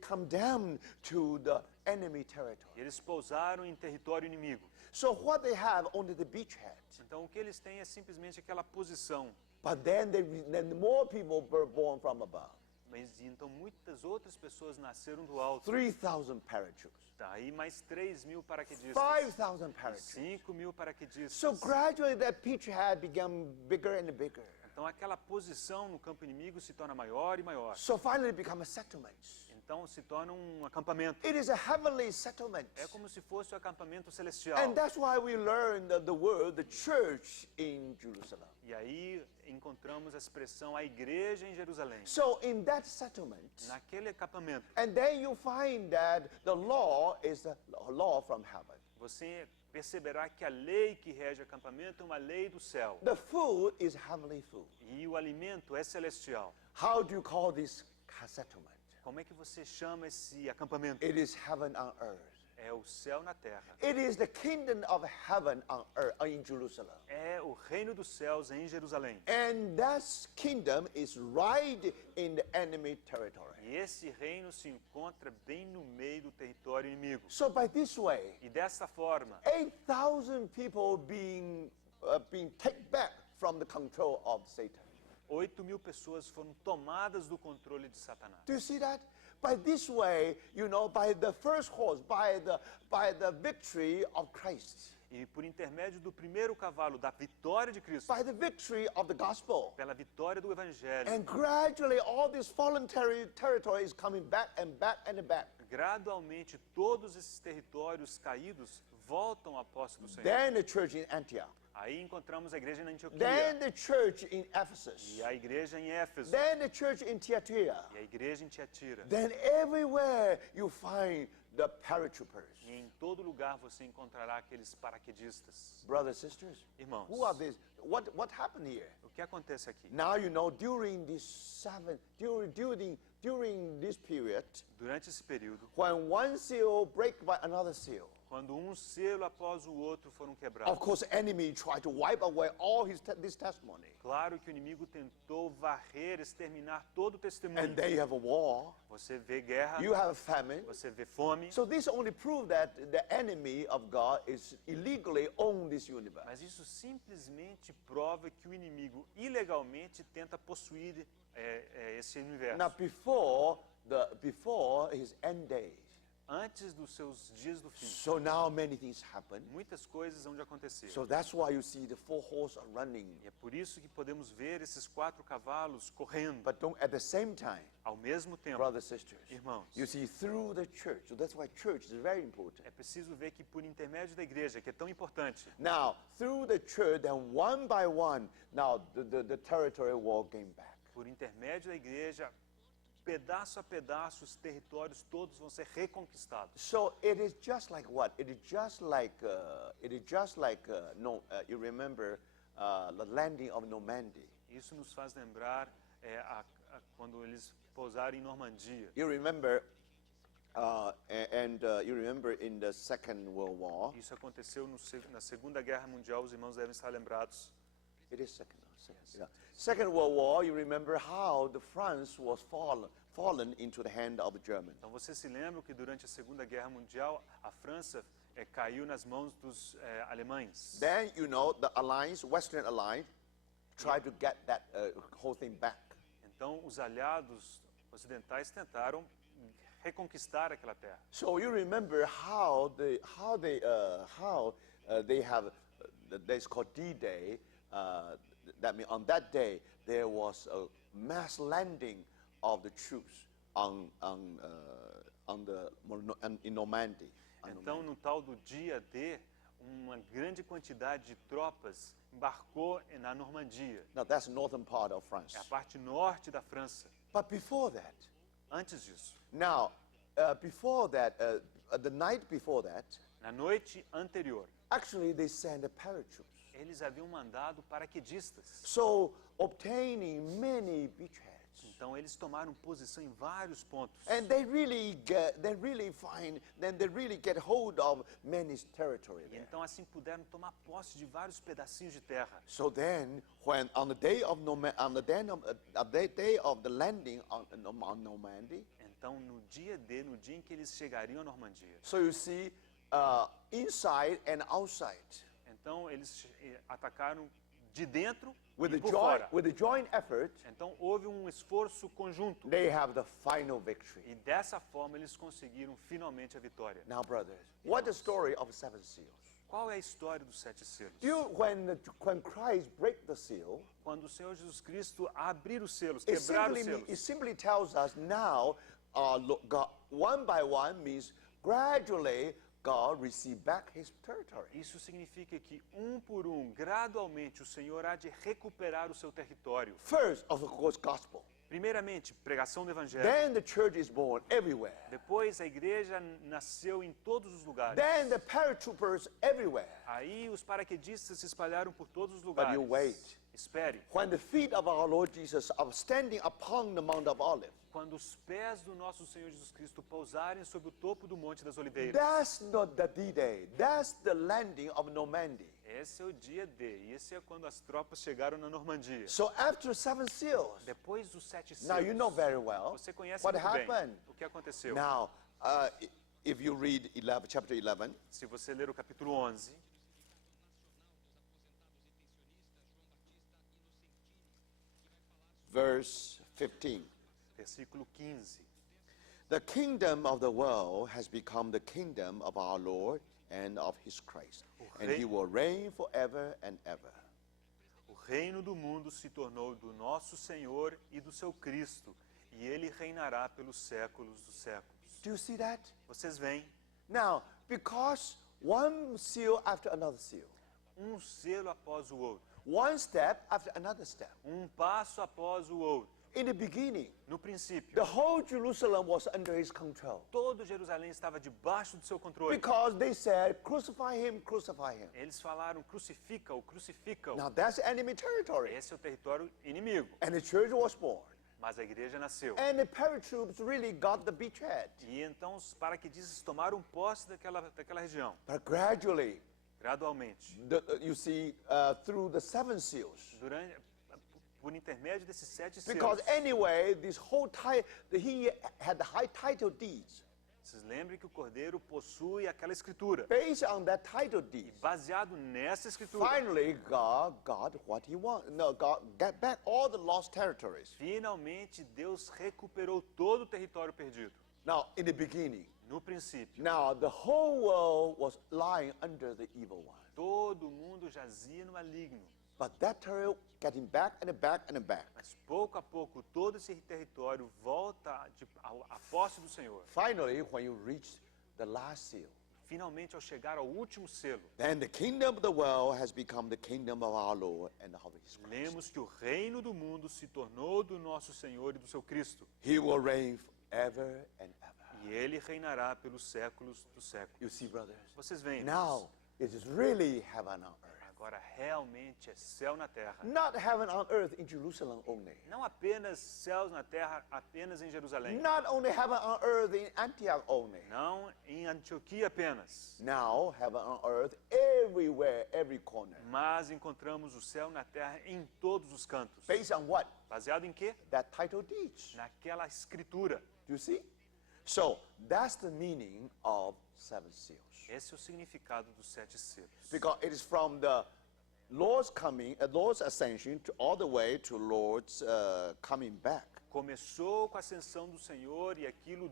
come down to the enemy territory. E eles pousaram em território inimigo. So what they have only the beachhead. Então o que eles têm é simplesmente aquela posição. But then more people were born from above. Mas então muitas outras pessoas nasceram do alto. 3,000 paratroops. Daí mais 3.000 paraquedistas. 5,000 E paratroops. 5.000 paraquedistas. So gradually that beachhead became bigger and bigger. Então aquela posição no campo inimigo se torna maior e maior. So finally it became a settlement. Então se torna um acampamento. It is a heavenly settlement. É como se fosse o acampamento celestial. And that's why we learn the word, the church in Jerusalem. E aí encontramos a expressão a igreja em Jerusalém. So in that settlement, Naquele acampamento, and then you find that the law is the law from heaven. você perceberá que a lei que rege o acampamento é uma lei do céu. The food is heavenly food. E o alimento é celestial. How do you call this settlement? Como é que você chama esse acampamento? It is heaven on earth. É o céu na terra. It is the kingdom of heaven on earth in Jerusalem. É o reino dos céus em Jerusalém. And that kingdom is right in the enemy territory. E esse reino se encontra bem no meio do território inimigo. So by this way, E dessa forma, 8,000 people being taken back from the control of Satan. 8.000 pessoas foram tomadas do controle de Satanás. Do you see that? By this way, by the first horse, by the victory of Christ, E por intermédio do primeiro cavalo, da vitória de Cristo, by the victory of the gospel, pela vitória do Evangelho, and gradually all this voluntary territory is coming back and back and back. gradualmente todos esses territórios caídos voltam à posse do Senhor. Then the church in Antioch. Aí encontramos a igreja na Antioquia, Then the church in Ephesus. e a igreja em Éfeso, Then the church in Thyatira. e a igreja em Tiatira. Then everywhere you find the paratroopers. E em todo lugar você encontrará aqueles paraquedistas. Brothers, sisters, Irmãos. who are these? What happened here? O que acontece aqui? Now you know during during this period, Durante esse período, when one seal break by another seal, quando um selo após o outro foram of quebrados, course, enemy tried to wipe away all this testimony. claro que o inimigo tentou varrer, exterminar todo o testemunho. And there you have a war, Você vê guerra, you have a famine. você vê fome, So this only proves that the enemy of God is illegally own this universe. mas isso simplesmente prova que o inimigo ilegalmente tenta possuir esse universo. Now before his end days. Antes dos seus dias do fim, So now many things happen. muitas coisas hão de acontecer. So that's why you see the 4 horses are running. E é por isso que podemos ver esses 4 cavalos correndo But don't at the same time, ao mesmo tempo. brothers and sisters, Irmãos. you see through the church. So that's why church is very important. É preciso ver que por intermédio da igreja, que é tão importante, Now, through the church, then one by one, now the territory war came back. por intermédio da igreja, pedaço a pedaço, os territórios todos vão ser reconquistados. So it is just like what? It is just like you remember the landing of Normandy. Isso nos faz lembrar quando eles pousaram em Normandia. You remember, you remember in the Second World War. Isso aconteceu na Segunda Guerra Mundial, os irmãos devem estar lembrados. It is second. Yeah. Second World War. You remember how the France was fallen into the hand of the Germans. Então você se lembra que durante a Segunda Guerra Mundial a França caiu nas mãos dos alemães. Then you know the alliance, Western Alliance, tried to get that whole thing back. Então os aliados ocidentais tentaram reconquistar aquela terra. So you remember how they have that's called D-Day. That means on that day there was a mass landing of the troops in Normandy. Então no tal do dia D, uma grande quantidade de tropas embarcou na Normandia. Now that's northern part of France. É a parte norte da França. But before that, Antes disso, now the night before that, na noite anterior, actually they sent paratroops. eles haviam mandado paraquedistas. So obtaining many beachheads. Então eles tomaram posição em vários pontos. And they really get hold of many territory E there. então assim puderam tomar posse de vários pedacinhos de terra. So then, when on the day of the landing on Normandy, Então no dia D, no dia em que eles chegariam à Normandia, so you see, inside and outside, então eles atacaram de dentro with e the por fora. joint effort, Então houve um esforço conjunto. they have the final victory. E dessa forma eles conseguiram finalmente a vitória. Now, brothers, what is the story of 7 seals? Qual é a história dos 7 selos? When Christ break the seal, Quando o Senhor Jesus Cristo abrir os selos, it quebrar os simply, selos, tells us now, God, one by one means gradually God receive back his territory. isso significa que por gradualmente o Senhor há de recuperar o seu território. First, of course, gospel. Primeiramente, pregação do Evangelho. Then the church is born everywhere. Depois a igreja nasceu em todos os lugares. Then the paratroopers everywhere. Aí os paraquedistas se espalharam por todos os lugares. you wait. Espere. When the feet of our Lord Jesus are standing upon the Mount of Olives, Quando os pés do nosso Senhor Jesus Cristo pousarem sobre o topo do Monte das Oliveiras. that's not the D-Day. That's the landing of Normandy. Esse é o dia D. E esse é quando as tropas chegaram na Normandia. So after 7 seals, Depois dos 7 selos. now you know very well Você conhece what muito bem happened. o que aconteceu. Now, if you read chapter 11, Se você ler o capítulo 11, verse 15. versículo 15. The kingdom of the world has become the kingdom of our Lord and of his Christ, and he will reign forever and ever. O reino do mundo se tornou do nosso Senhor e do seu Cristo, e ele reinará pelos séculos dos séculos. Do you see that? Vocês veem? Now, because one seal after another seal, Um selo após o outro, one step after another step. um passo após o outro. In the beginning, No princípio, the whole Jerusalem was under his control. todo Jerusalém estava debaixo do seu controle. Because they said, crucify him, crucify him. Eles falaram, crucifica-o, crucifica-o. Now that's enemy territory. Esse é o território inimigo. And the church was born. Mas a igreja nasceu. And the paratroops really got the beachhead. E então os paraquedistas tomaram posse daquela região, But gradually, gradualmente. you see, through the seven seals. Por intermédio desses 7 Because selos. anyway, he had the high title deeds. Vocês lembrem que o Cordeiro possui aquela escritura. Based on that title deed, Baseado nessa escritura, finally God got what he wanted. No, God got back all the lost territories. finalmente Deus recuperou todo o território perdido. Now, in the beginning, No princípio, now the whole world was lying under the evil one. todo mundo jazia no maligno. But that territory getting back and back and back. Mas pouco a pouco, todo esse território volta à posse do Senhor. Finally, when you reach the last seal, Finalmente, ao chegar ao último selo, then the kingdom of the world has become the kingdom of our Lord and of his Christ. lemos que o reino do mundo se tornou do nosso Senhor e do seu Cristo. He will reign forever and ever. E ele reinará pelos séculos dos séculos. You see, brothers? Vocês veem, Now, it is really heaven on earth. agora realmente é céu na terra. Not heaven on earth in Jerusalem only. Não apenas céus na terra, apenas em Jerusalém. Not only heaven on earth in Antioch only. Não em Antioquia apenas. Now, heaven on earth everywhere, every corner. Mas encontramos o céu na terra em todos os cantos. Based on what? Baseado em quê? That title deeds. Naquela escritura. Do you see? So, that's the meaning of seven seals. Esse é o significado dos 7 selos. Because it is from the Lord's coming, Lord's ascension, all the way to Lord's coming back. Começou com a ascensão do Senhor e aquilo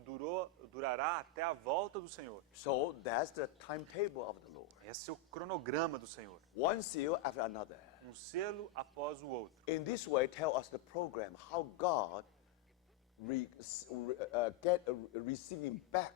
durará até a volta do Senhor. So that's the timetable of the Lord. Esse é o cronograma do Senhor. One seal after another. Um selo após o outro. In this way, tell us the program, how God receiving back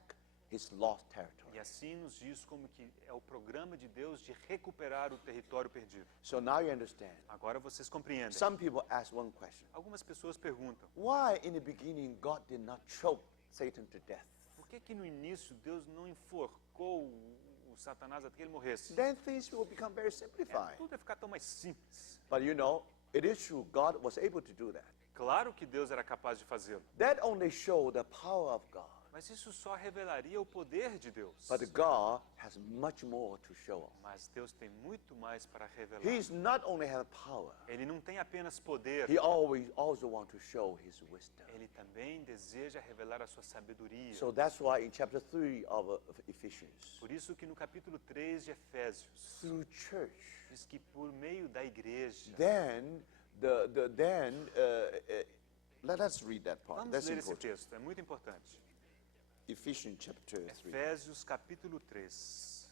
his lost territory. E assim nos diz como que é o programa de Deus de recuperar o território perdido. So now you understand. Agora vocês compreendem. Some people ask one question. Algumas pessoas perguntam, Why in the beginning God did not choke Satan to death? por que no início Deus não enforcou o Satanás até que ele morresse? Then things will become very simplified. Tudo ia ficar tão mais simples. But you know, it is true, God was able to do that. Claro que Deus era capaz de fazê-lo. That only showed the power of God. Mas isso só revelaria o poder de Deus. But God has much more to show us. Mas Deus tem muito mais para revelar. He's not only have power, Ele não tem apenas poder, he always also want to show his wisdom. ele também deseja revelar a sua sabedoria. So that's why in chapter 3 of Ephesians, Por isso que no capítulo 3 de Efésios, through church, diz que por meio da igreja, then let us read that part. vamos That's ler esse important. texto, é muito importante. Ephesians chapter 3. Efésios capítulo 3.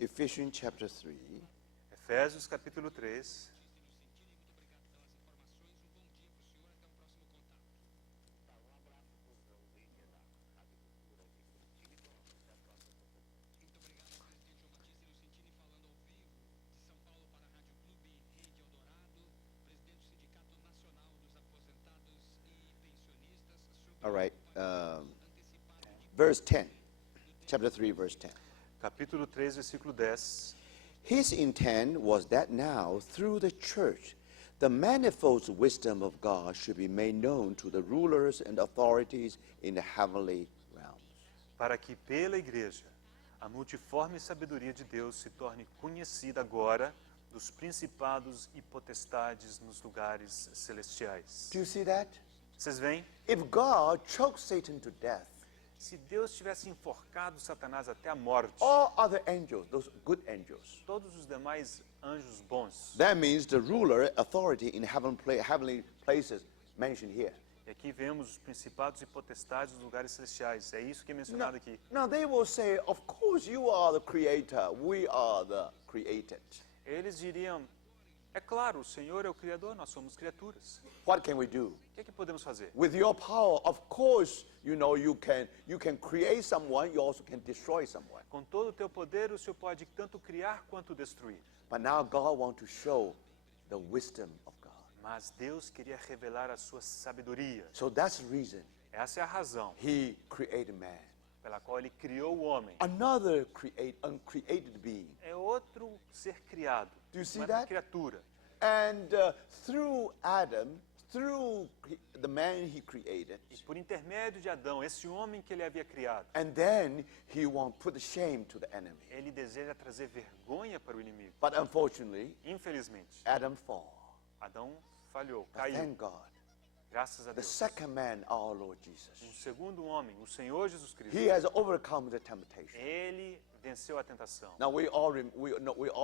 Ephesians chapter 3. Efésios capítulo 3. All right. Verse 10. Chapter 3, verse 10. Capítulo 3, versículo 10. His intent was that now, through the church, the manifold wisdom of God should be made known to the rulers and authorities in the heavenly realms. Para que pela igreja a multiforme sabedoria de Deus se torne conhecida agora dos principados e potestades nos lugares celestiais. Do you see that? Vocês veem? If God choked Satan to death, Se Deus tivesse enforcado Satanás até a morte, all other angels, those good angels, todos os demais anjos bons, that means the ruler, authority in heavenly places mentioned here. e aqui vemos os principados e potestades dos lugares celestiais, é isso que é mencionado aqui. Now they will say, of course you are the creator, we are the created. Eles diriam, é claro, o Senhor é o Criador, nós somos criaturas. What can we do? O que podemos fazer? With your power, of course, you know, you can create someone, you also can destroy someone. Com todo o teu poder, o Senhor pode tanto criar quanto destruir. But now God wants to show the wisdom of God. Mas Deus queria revelar a sua sabedoria. So that's the reason Essa é a razão. he created man. pela qual ele criou o homem. another uncreated being. É outro ser criado, Do you see uma that? criatura. And through Adam, through the man he created, E por intermédio de Adão, esse homem que ele havia criado, and then he won't put shame to the enemy. ele deseja trazer vergonha para o inimigo. But unfortunately, Infelizmente, Adam fall. Adão falhou, But caiu. thank God, Graças a the Deus. second man, our Lord Jesus, Um segundo homem, o Senhor Jesus Cristo, he has overcome the temptation. ele venceu a tentação. Now we all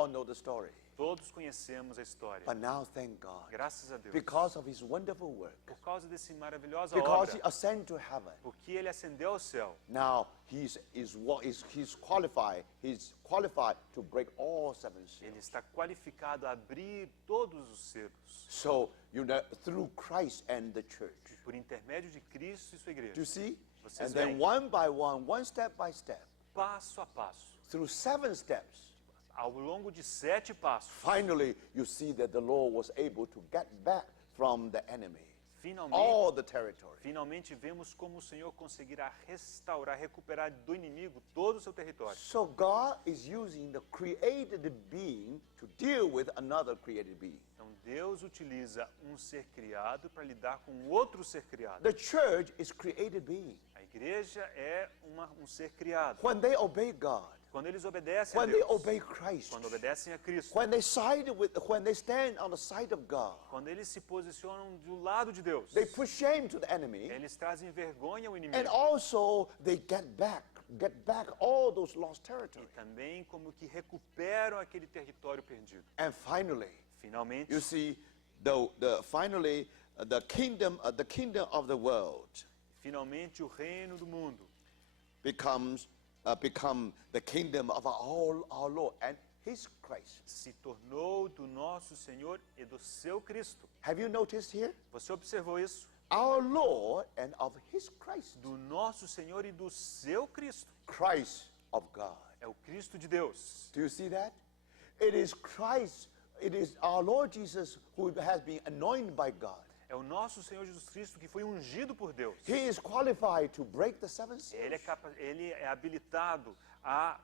know the story. Todos conhecemos a história. But now thank God, Graças a Deus. because of his wonderful work, Por causa desse maravilhosa because he obra, ascended to heaven. porque ele ascendeu ao céu, Now he's qualified to break all seven ele seals. está qualificado a abrir todos os selos. So through Christ and the church. Por intermédio de Cristo e sua Do you igreja. see? Vocês And then veem. one by one step by step, Passo a passo. through 7 steps, Ao longo de 7 passos, finally you see that the Lord was able to get back from the enemy finalmente, all the territory. finalmente vemos como o Senhor conseguirá restaurar, recuperar do inimigo todo o seu território. So God is using the created being to deal with another created being. Então Deus utiliza um ser criado para lidar com outro ser criado. The church is created being. A igreja é um ser criado. When they obey God, Quando eles obedecem a when they Deus, obey Christ, quando obedecem a Cristo, when they stand on the side of God, quando eles se posicionam do lado de Deus, they put shame to the enemy, eles trazem vergonha ao and inimigo. also they get back all those lost E territory. também como que recuperam aquele território perdido. And finally, Finalmente, you see, the kingdom of the world finalmente o reino do mundo become the kingdom of our Lord and His Christ. se tornou do nosso Senhor e do seu Cristo. Have you noticed here? Você observou isso? Our Lord and of His Christ. Do nosso Senhor e do seu Cristo. Christ of God. É o Cristo de Deus. Do you see that? It is Christ, it is our Lord Jesus who has been anointed by God. É o nosso Senhor Jesus Cristo que foi ungido por Deus. He is qualified to break the 7 seals. Ele é habilitado a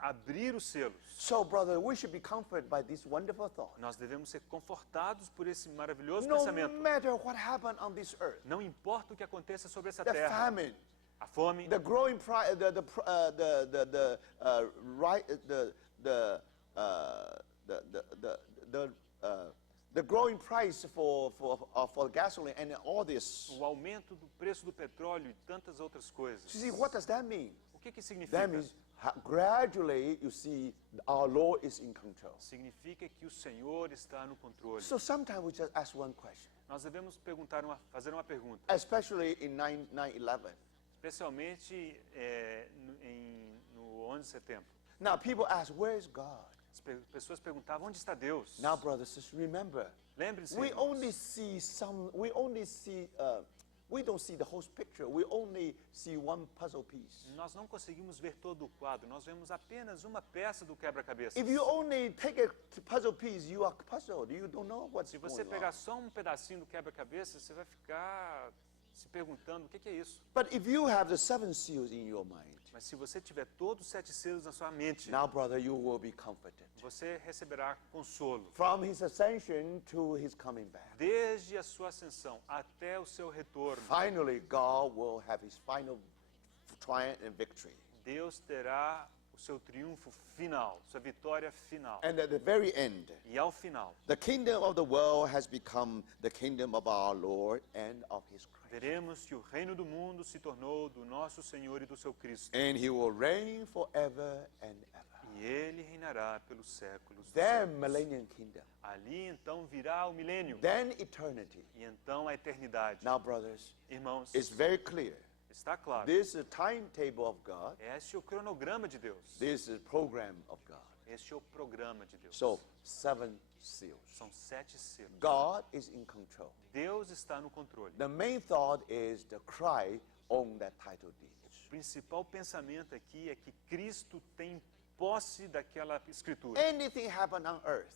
abrir os selos. So, brother, we should be comforted by this wonderful thought. Nós devemos ser confortados por esse maravilhoso No pensamento. matter what happened on this earth, Não importa o que aconteça sobre essa the terra, famine, a fome, the growing price, the growing price for gasoline and all this. o aumento do preço do petróleo e tantas outras coisas. You see, what does that mean? O que significa? That means gradually, you see, our Lord is in control. Significa que o Senhor está no controle. So sometimes we just ask one question, Nós devemos fazer uma pergunta, especially in 9/11. especialmente no 11 de setembro. Now people ask, where is God? As pessoas perguntavam, onde está Deus? Now, brothers, just remember, Lembre-se, we irmãos, only see we don't see the whole picture. We only see one puzzle piece. nós não conseguimos ver todo o quadro, nós vemos apenas uma peça do quebra-cabeça. If you only take a puzzle piece, you are puzzled. You don't know what's Se você going pegar on. só um pedacinho do quebra-cabeça, você vai ficar se perguntando o que é isso. But if you have the 7 seals in your mind, Mas se você tiver todos os 7 selos na sua mente, now, brother, you will be comforted. você receberá consolo. From his ascension to his coming back. Desde a sua ascensão até o seu retorno, Finally, God will have his final triumph and victory. Deus terá o seu triunfo final, sua vitória final. And at the very end, E ao final, the kingdom of the world has become the kingdom of our Lord and of his Christ. veremos que o reino do mundo se tornou do nosso Senhor e do seu Cristo. And he will reign forever and ever. E ele reinará pelos séculos dos Then séculos. millennium kingdom. Ali então virá o milênio. Then eternity. E então a eternidade. Now, brothers, Irmãos, it's very clear. está claro. This is the timetable of God. Este é o cronograma de Deus. This is the program of God. Este é o programa de Deus. So, 7 seals. São 7 selos. God is in control. Deus está no controle. The main thought is the cry on that title deed. O principal pensamento aqui é que Cristo tem posse daquela escritura. Anything happen on earth,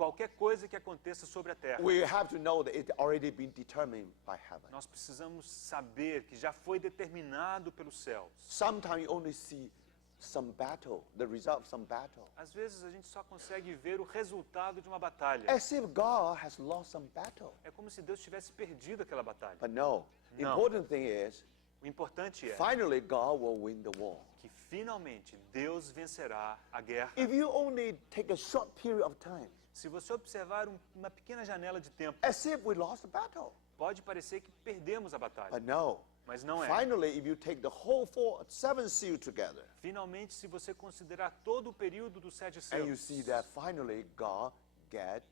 qualquer coisa que aconteça sobre a terra. we have to know that it's already been determined by heaven. Nós precisamos saber que já foi determinado pelos céus. Sometimes you only see some battle, the result of some battle. Às vezes a gente só consegue ver o resultado de uma batalha. As if God has lost some battle. É como se Deus tivesse perdido aquela batalha. But no, the No. important thing is, O importante é finally God will win the war. que finalmente Deus vencerá a guerra. If you only take a short period of time, Se você observar uma pequena janela de tempo, as if we lost the battle. pode parecer que perdemos a batalha. But no. Mas não é. Finally, if you take the whole seven seal together, Finalmente, se você considerar todo o período dos 7 and you selos, see that finally God get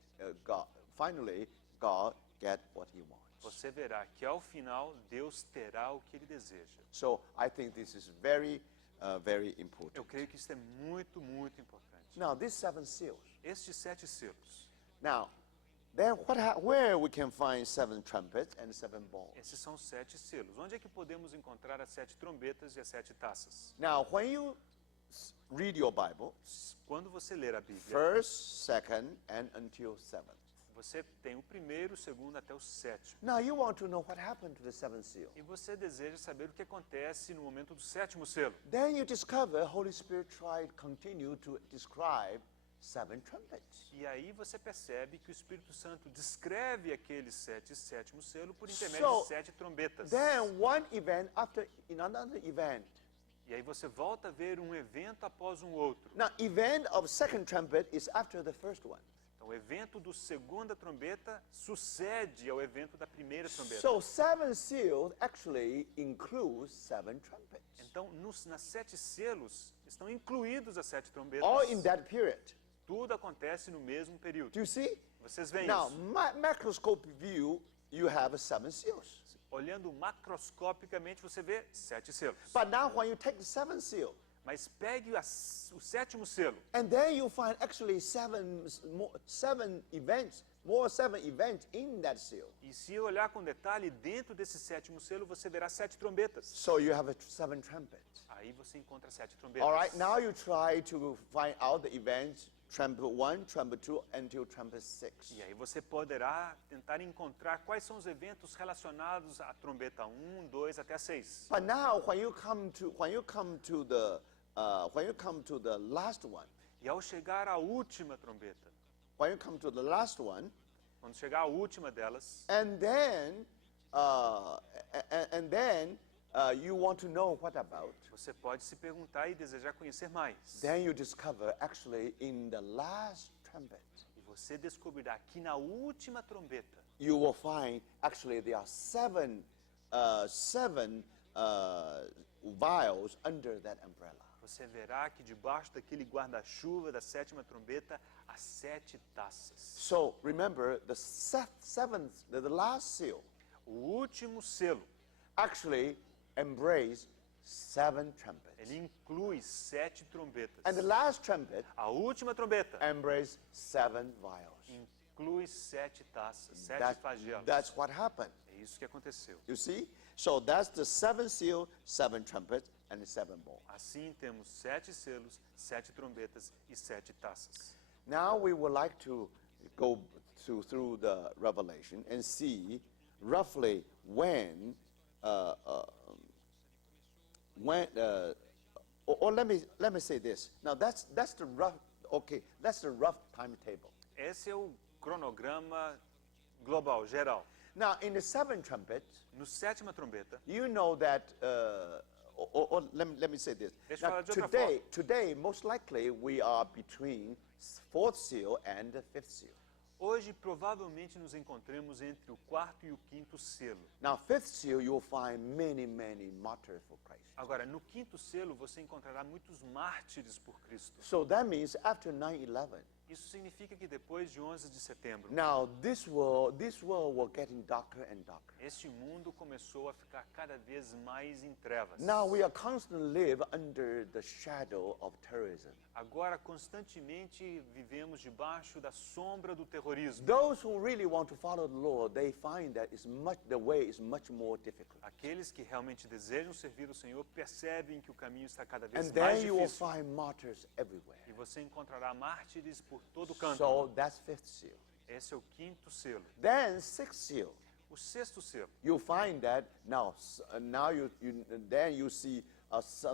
what He wants. você verá que ao final Deus terá o que Ele deseja. So I think this is very Eu important. creio que isso é muito, muito importante. Now, these seven seals. Estes 7 selos, Now, then where we can find seven trumpets and seven bowls? esses são 7 selos. Onde é que podemos encontrar as 7 trombetas e as 7 taças? Now, when you read your Bible, Quando você ler a Bíblia, first, second, and until seventh. você tem o primeiro, o segundo até o sétimo. Now, you want to know what happened to the seventh seal. E você deseja saber o que acontece no momento do 7º selo. Then you discover Holy Spirit continue to describe seven trumpets. E aí você percebe que o Espírito Santo descreve aqueles 7 sétimo selo por intermédio de 7 trombetas. Then one event after another event. E aí você volta a ver um evento após um outro. Now, event of second trumpet is after the first one. Então, o evento do segunda trombeta sucede ao evento da primeira trombeta. So seven seals actually includes seven trumpets. Então, nas 7 selos estão incluídos as 7 trombetas. All in that period. Tudo acontece no mesmo período. Do you see? Vocês veem Now, isso? macroscopic view, you have seven seals. Olhando macroscopicamente, você vê 7 selos. But now when you take the seventh seal, Mas pegue o 7º selo. and then you find actually seven events in that seal. E se olhar com detalhe, dentro desse 7º selo, você verá 7 trombetas. So you have seven trumpets. Aí você encontra 7 trombetas. All right, now you try to find out the events, trumpet 1, trumpet 2, until trumpet 6. E aí você poderá tentar encontrar quais são os eventos relacionados à trombeta 1, 2 até a 6. But now when you come to the last one, E ao chegar à última trombeta, quando chegar à última delas, and then you want to know what about, você pode se perguntar e desejar conhecer mais. then you discover actually in the last trumpet, E você descobrirá que na última trombeta, you will find actually there are seven vials under that umbrella. você verá que debaixo daquele guarda-chuva da 7ª trombeta, há 7 taças. So remember, the last seal O último selo, actually embrace seven trumpets. ele inclui 7 trombetas. And the last trumpet A última trombeta embrace seven vials. inclui 7 taças, 7 flagelos. That's what happened. É isso que aconteceu. You see? So that's the seven seal, seven trumpets, and seven bowls. Assim temos 7 selos, 7 trombetas e 7 taças. Now we would like to go through the Revelation and see roughly when or let me say this. Now that's the rough timetable. Esse é o cronograma global, geral. Now in the seven trumpets, No 7ª trombeta, you know that. Let me say this. Deixa eu Now, falar de outra today, most likely we are between fourth seal and the fifth seal. hoje provavelmente nos encontremos entre o 4º e o 5º selo. Now, fifth seal, you will find many martyrs for Christ. Agora, no 5º selo você encontrará muitos mártires por Cristo. So that means after 9/11, Isso significa que depois de 11 de setembro, now this world will getting darker and darker. este mundo começou a ficar cada vez mais em trevas. Now we are constantly live under the shadow of terrorism. Agora, constantemente vivemos debaixo da sombra do terrorismo. Those who really want to follow the Lord, they find that the way is much more difficult. Aqueles que realmente desejam servir o Senhor percebem que o caminho está cada vez And mais then you will difícil. find martyrs everywhere. E você encontrará mártires por todo canto. So that's fifth seal. Esse é o quinto selo. Then sixth seal. O sexto selo. You find that now then you see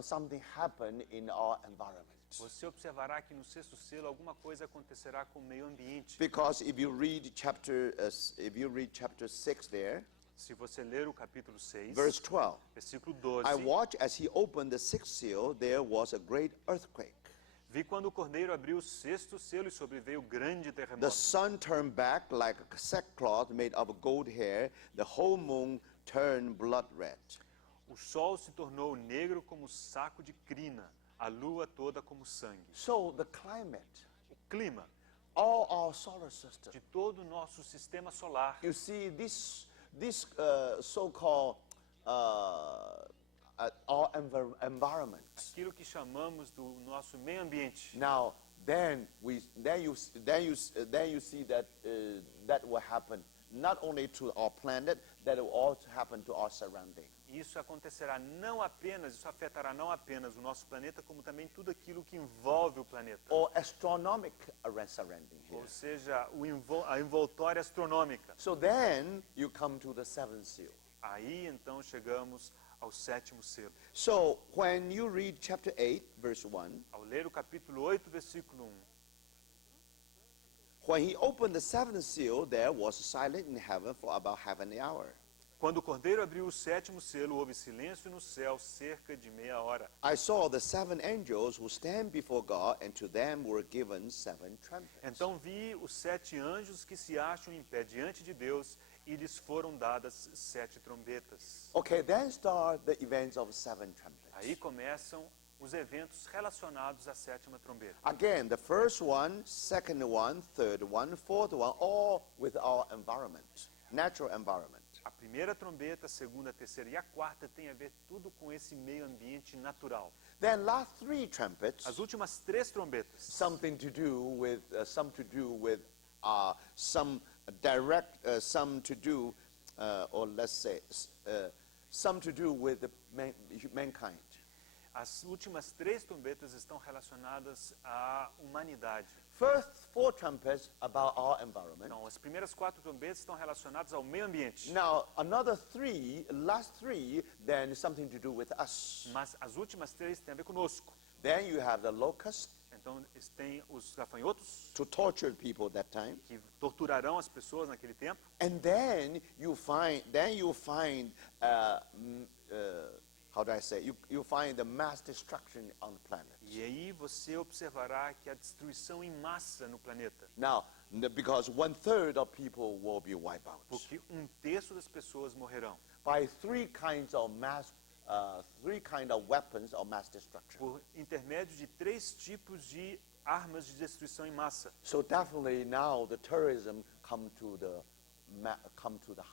something happen in our environment. Você observará que no sexto selo alguma coisa acontecerá com o meio ambiente. Because if you read chapter 6 there, Se você ler o capítulo 6, verse 12, versículo 12, I watched as he opened the sixth seal, there was a great earthquake. vi quando o cordeiro abriu o sexto selo e sobreveio grande The terremoto. sun turned back like a sackcloth made of gold hair. The whole moon turned blood red. O sol se tornou negro como saco de crina, a lua toda como sangue. So the climate, O clima all our solar system, de todo o nosso sistema solar, you see this so-called our environment. aquilo que chamamos do nosso meio ambiente. Now, then you see that that will happen not only to our planet, that will also happen to our surrounding. Isso acontecerá não apenas, isso afetará não apenas o nosso planeta, como também tudo aquilo que envolve o planeta. Or astronomic surrounding here. Ou seja, a envoltória astronômica. So then you come to the seventh seal. Aí então chegamos ao sétimo selo. So when you read chapter 8, verse 1, Ao ler o capítulo 8, versículo 1, when he opened the seventh seal, there was silence in heaven for about half an hour. quando o cordeiro abriu o sétimo selo, houve silêncio no céu cerca de meia hora. I saw the seven angels who stand before God, and to them were given seven trumpets. Então vi os 7 anjos que se acham em pé diante de Deus e lhes foram dadas 7 trombetas. Okay, then start the events of seven trumpets. Aí começam os eventos relacionados à sétima trombeta. Again, the first one, second one, third one, fourth one, all with our environment, natural environment. A primeira trombeta, a segunda, a terceira e a quarta tem a ver tudo com esse meio ambiente natural. Then last three trumpets, As últimas 3 trombetas, something to do with some direct, some to do, or let's say, some to do with the mankind. as últimas 3 trombetas estão relacionadas à humanidade. First four trumpets about our environment. Então, as primeiras 4 trombetas estão relacionadas ao meio ambiente. Now another three, last three, then something to do with us. Mas as últimas 3 têm a ver conosco. Then you have the locust Então, tem os gafanhotos, to torture people that time. que torturarão as pessoas naquele tempo. And then you find how do I say? You find the mass destruction on the planet. E aí você observará que há destruição em massa no planeta. Now, because 1/3 of people will be wiped out Porque 1/3 das pessoas morrerão by three kinds of weapons of mass destruction. por intermédio de 3 tipos de armas de destruição em massa. So definitely now the terrorism come to the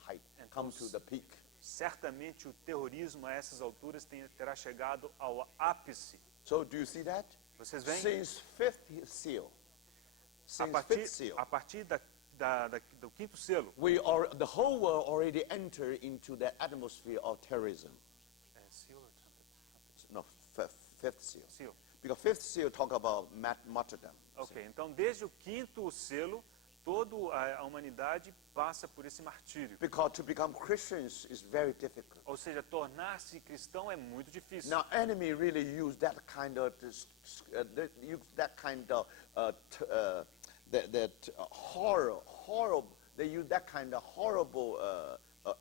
height, come to the peak. Certamente o terrorismo a essas alturas terá chegado ao ápice. So do you see that? Vocês veem? Since fifth seal, A partir do quinto selo, the whole world already entered into the atmosphere of terrorism. No, fifth seal. Seal. Because fifth seal talk about martyrdom. Ok, então desde o quinto selo, toda a humanidade passa por esse martírio. Because to become Christians is very difficult. Ou seja, tornar-se cristão é muito difícil. Now, enemy really use that kind of horrible. They use that kind of horrible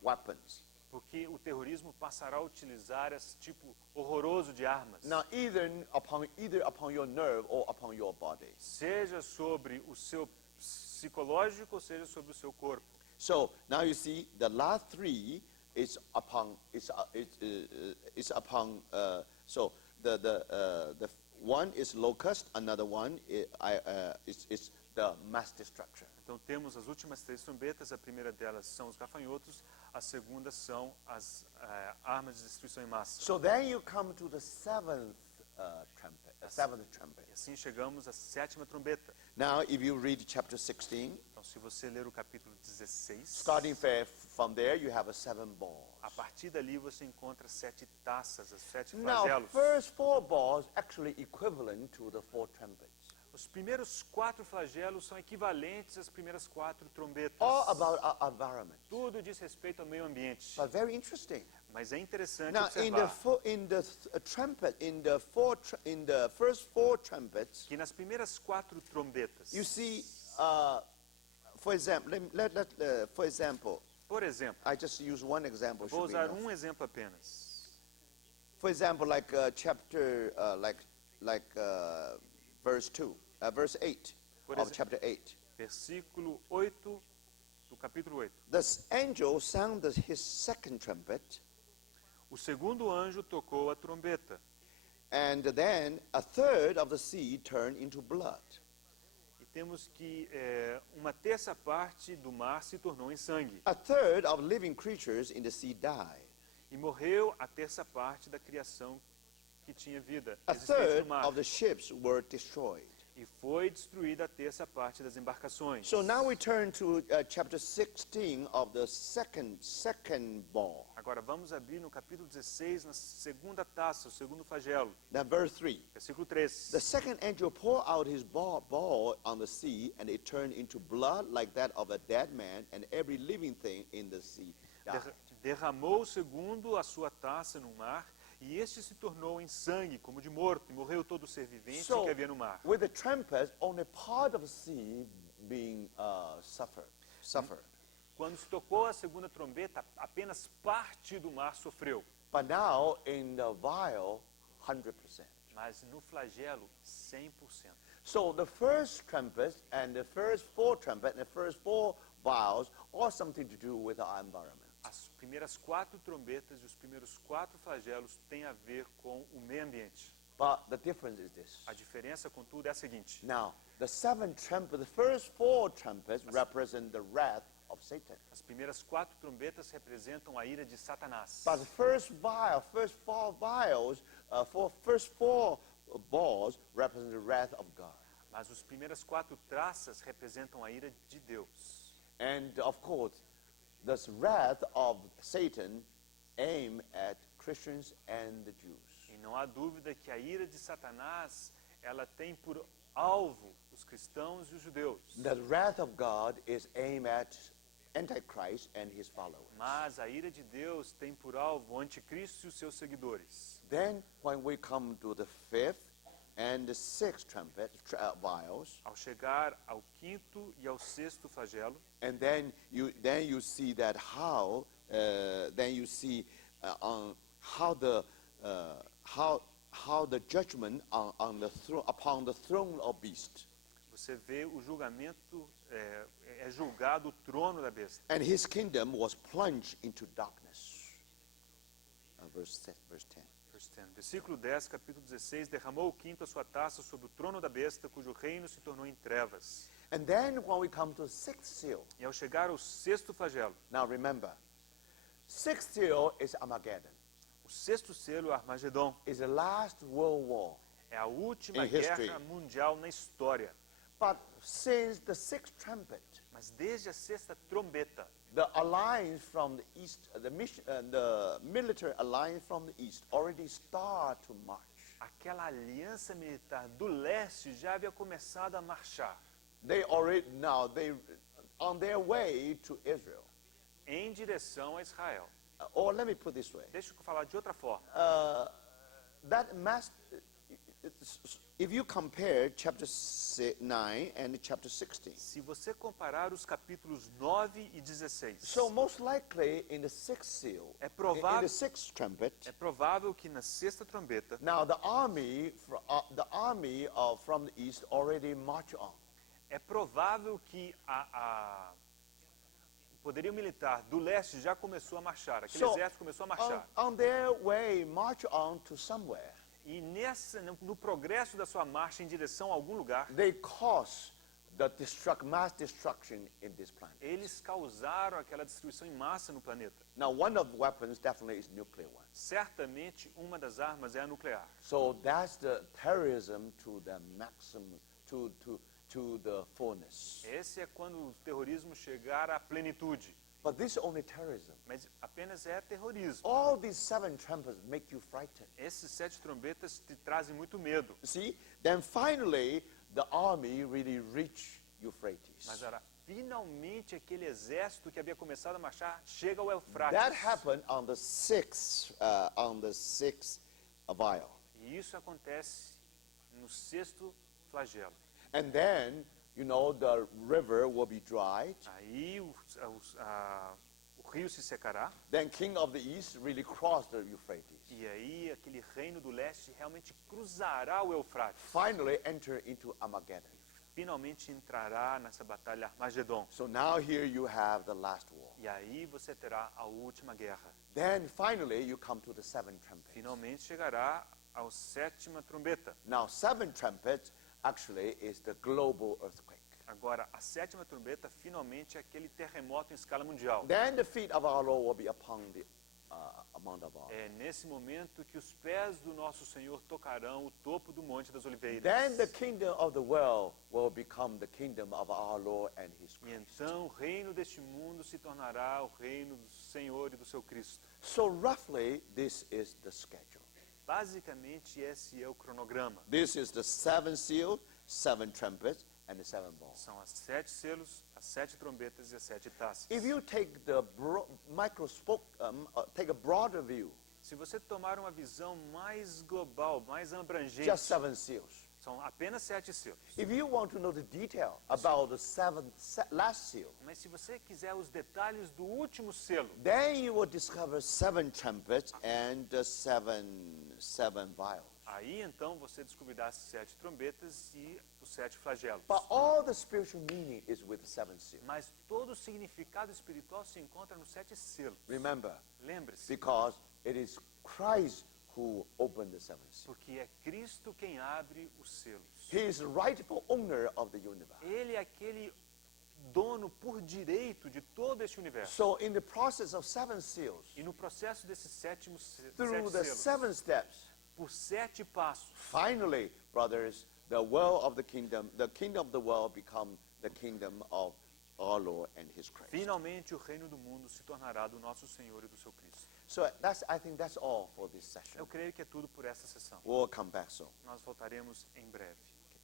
weapons. Porque o terrorismo passará a utilizar esse tipo horroroso de armas. Now, either upon your nerve or upon your body. Seja sobre o seu psicológico, ou seja sobre o seu corpo. So now you see the last three is upon so the one is locust, another one is the mass destruction. Então temos as últimas 3 trombetas, a primeira delas são os gafanhotos, a segunda são as armas de destruição em massa. So then you come to the seventh trumpet. E assim chegamos à 7ª trombeta. Now, if you read chapter 16, Então se você ler o capítulo 16, starting from there, you have 7 balls. a partir dali você encontra 7 taças, as 7 Now, flagelos. first 4 balls actually equivalent to the 4 trumpets. Os primeiros 4 flagelos são equivalentes às primeiras 4 trombetas. All about our environment. Tudo diz respeito ao meio ambiente. But very interesting. Mas é interessante Now, observar in the first four trumpets, que nas primeiras 4 trombetas, you see, for example, por exemplo, I just use one example. vou Should be usar enough. um exemplo apenas. For example, like chapter, verse 2, verse 8 Por of exemplo. chapter 8. Versículo 8 do capítulo 8. This angel sounded his second trumpet, O segundo anjo tocou a trombeta, and then a third of the sea turned into blood. e temos que uma terça parte do mar se tornou em sangue, A third of living creatures in the sea died. e morreu a terça parte da criação que tinha vida A existente third no mar, of the ships were destroyed. e foi destruída a terça parte das embarcações. So now we turn to chapter 16 of the second ball. Agora vamos abrir no capítulo 16, na segunda taça, o segundo flagelo, Now verse 3. versículo 3. The second angel poured out his ball on the sea, and it turned into blood like that of a dead man, and every living thing in the sea died. Derramou o segundo a sua taça no mar, e este se tornou em sangue, como de morto, e morreu todo ser vivente So, que havia no mar. with the trumpet, only part of the sea being suffered. Quando se tocou a segunda trombeta, apenas parte do mar sofreu. But now in the vial, 100%. Mas no flagelo, 100%. So the first trumpet and the first four trumpet and the first four vials all something to do with our environment. As primeiras 4 trombetas e os primeiros 4 flagelos têm a ver com o meio ambiente. But the difference is this. A diferença, contudo, é a seguinte. Now, the first four trumpets represent the wrath of Satan. As primeiras 4 trombetas representam a ira de Satanás. But the first four vials, first four balls represent the wrath of God. Mas as primeiras 4 traças representam a ira de Deus. And of course, this wrath of Satan aimed at Christians and the Jews. E não há dúvida que a ira de Satanás, ela tem por alvo os cristãos e os judeus. The wrath of God is aimed at Antichrist and his followers. Mas a ira de Deus tem por alvo o anticristo e os seus seguidores. Then, when we come to the fifth and the sixth trumpet vials, Ao chegar ao 5º e ao 6º flagelo, and then you see that how the judgment on the upon the throne of beast, você vê o julgamento, é julgado o trono da besta. and his kingdom was plunged into darkness. Verse 10. Versículo 10, capítulo 16, derramou o 5º a sua taça sobre o trono da besta, cujo reino se tornou em trevas. And then when we come to sixth seal, E ao chegar ao 6º flagelo, now remember, sixth seal is Armageddon. o 6º selo é Armagedon. Is the last world war. É a última In history. guerra mundial na história. But since the sixth trumpet, Mas desde a 6ª trombeta, the alliance from the east, the military alliance from the east already start to march. aquela aliança militar do leste já havia começado a marchar They on their way to Israel. em direção a Israel. Or let me put this way: Deixa eu falar de outra forma. if you compare chapter 9 and chapter 16, Se você comparar os capítulos 9 e 16, so most likely in the sixth seal, É in provável- the sixth trumpet, é provável que na 6ª trombeta, now the army from the east already march on. é provável que o poderio militar do leste já começou a marchar. Aquele So, exército começou a marchar. on their way, march on to somewhere. E no progresso da sua marcha em direção a algum lugar, They cause the mass destruction in this planet. eles causaram aquela destruição em massa no planeta. Now, one of the weapons definitely is nuclear one. Certamente, uma das armas é a nuclear. So that's the terrorism to the maximum, to the fullness. Esse é quando o terrorismo chegar à plenitude. But this is only terrorism. Mas apenas é terrorismo. All these seven trumpets make you frightened. Esses 7 trombetas te trazem muito medo. See? Then finally, the army really reached Euphrates. Mas era finalmente aquele exército que havia começado a marchar chega ao Eufrates. That happened on the sixth vial. E isso acontece no sexto flagelo. And then, you know, the river will be dried. Aí o rio se secará. Then King of the East really crossed the Euphrates. E aí aquele reino do leste realmente cruzará o Eufrates. Finally enter into Armageddon. Finalmente entrará nessa batalha Armagedon. So now here you have the last war. E aí você terá a última guerra. Then finally you come to the seven trumpets. Finalmente chegará a sétima trombeta. Now seven trumpets actually is the global earthquake. Agora, a sétima trombeta finalmente é aquele terremoto em escala mundial. Then the feet of our Lord will be upon the Mount of Olives. É nesse momento que os pés do nosso Senhor tocarão o topo do Monte das Oliveiras. Then the kingdom of the world will become the kingdom of our Lord and His E Christ. então o reino deste mundo se tornará o reino do Senhor e do seu Cristo. So roughly, this is the schedule. Basicamente, esse é o cronograma. This is the seven seals, seven trumpets, and the seven bowls. São as 7 selos, as 7 trombetas e as 7 taças. If you take the take a broader view, Se você tomar uma visão mais global, mais abrangente, just seven seals. são apenas 7 selos. If you want to know the detail about the last seal, Mas se você quiser os detalhes do último selo, then you will discover seven trumpets and the seven vials. aí então você descobrirá as 7 trombetas e os 7 flagelos. But all the spiritual meaning is with the seven seals. Mas todo o significado espiritual se encontra nos 7 selos. Remember, Lembre-se, because it is Christ who opened the seven seals. porque é Cristo quem abre os selos. He is the rightful owner of the universe. Ele é aquele dono por direito de todo este universo. So in the process of seven seals, E no processo desses 7 through the selos, seven steps, por 7 passos, finally, brothers, the world of the kingdom of the world become the kingdom of our Lord and His Christ. finalmente o reino do mundo se tornará do nosso Senhor e do seu Cristo. So I think that's all for this session. Eu creio que é tudo por essa sessão. We'll come back soon. Nós voltaremos em breve.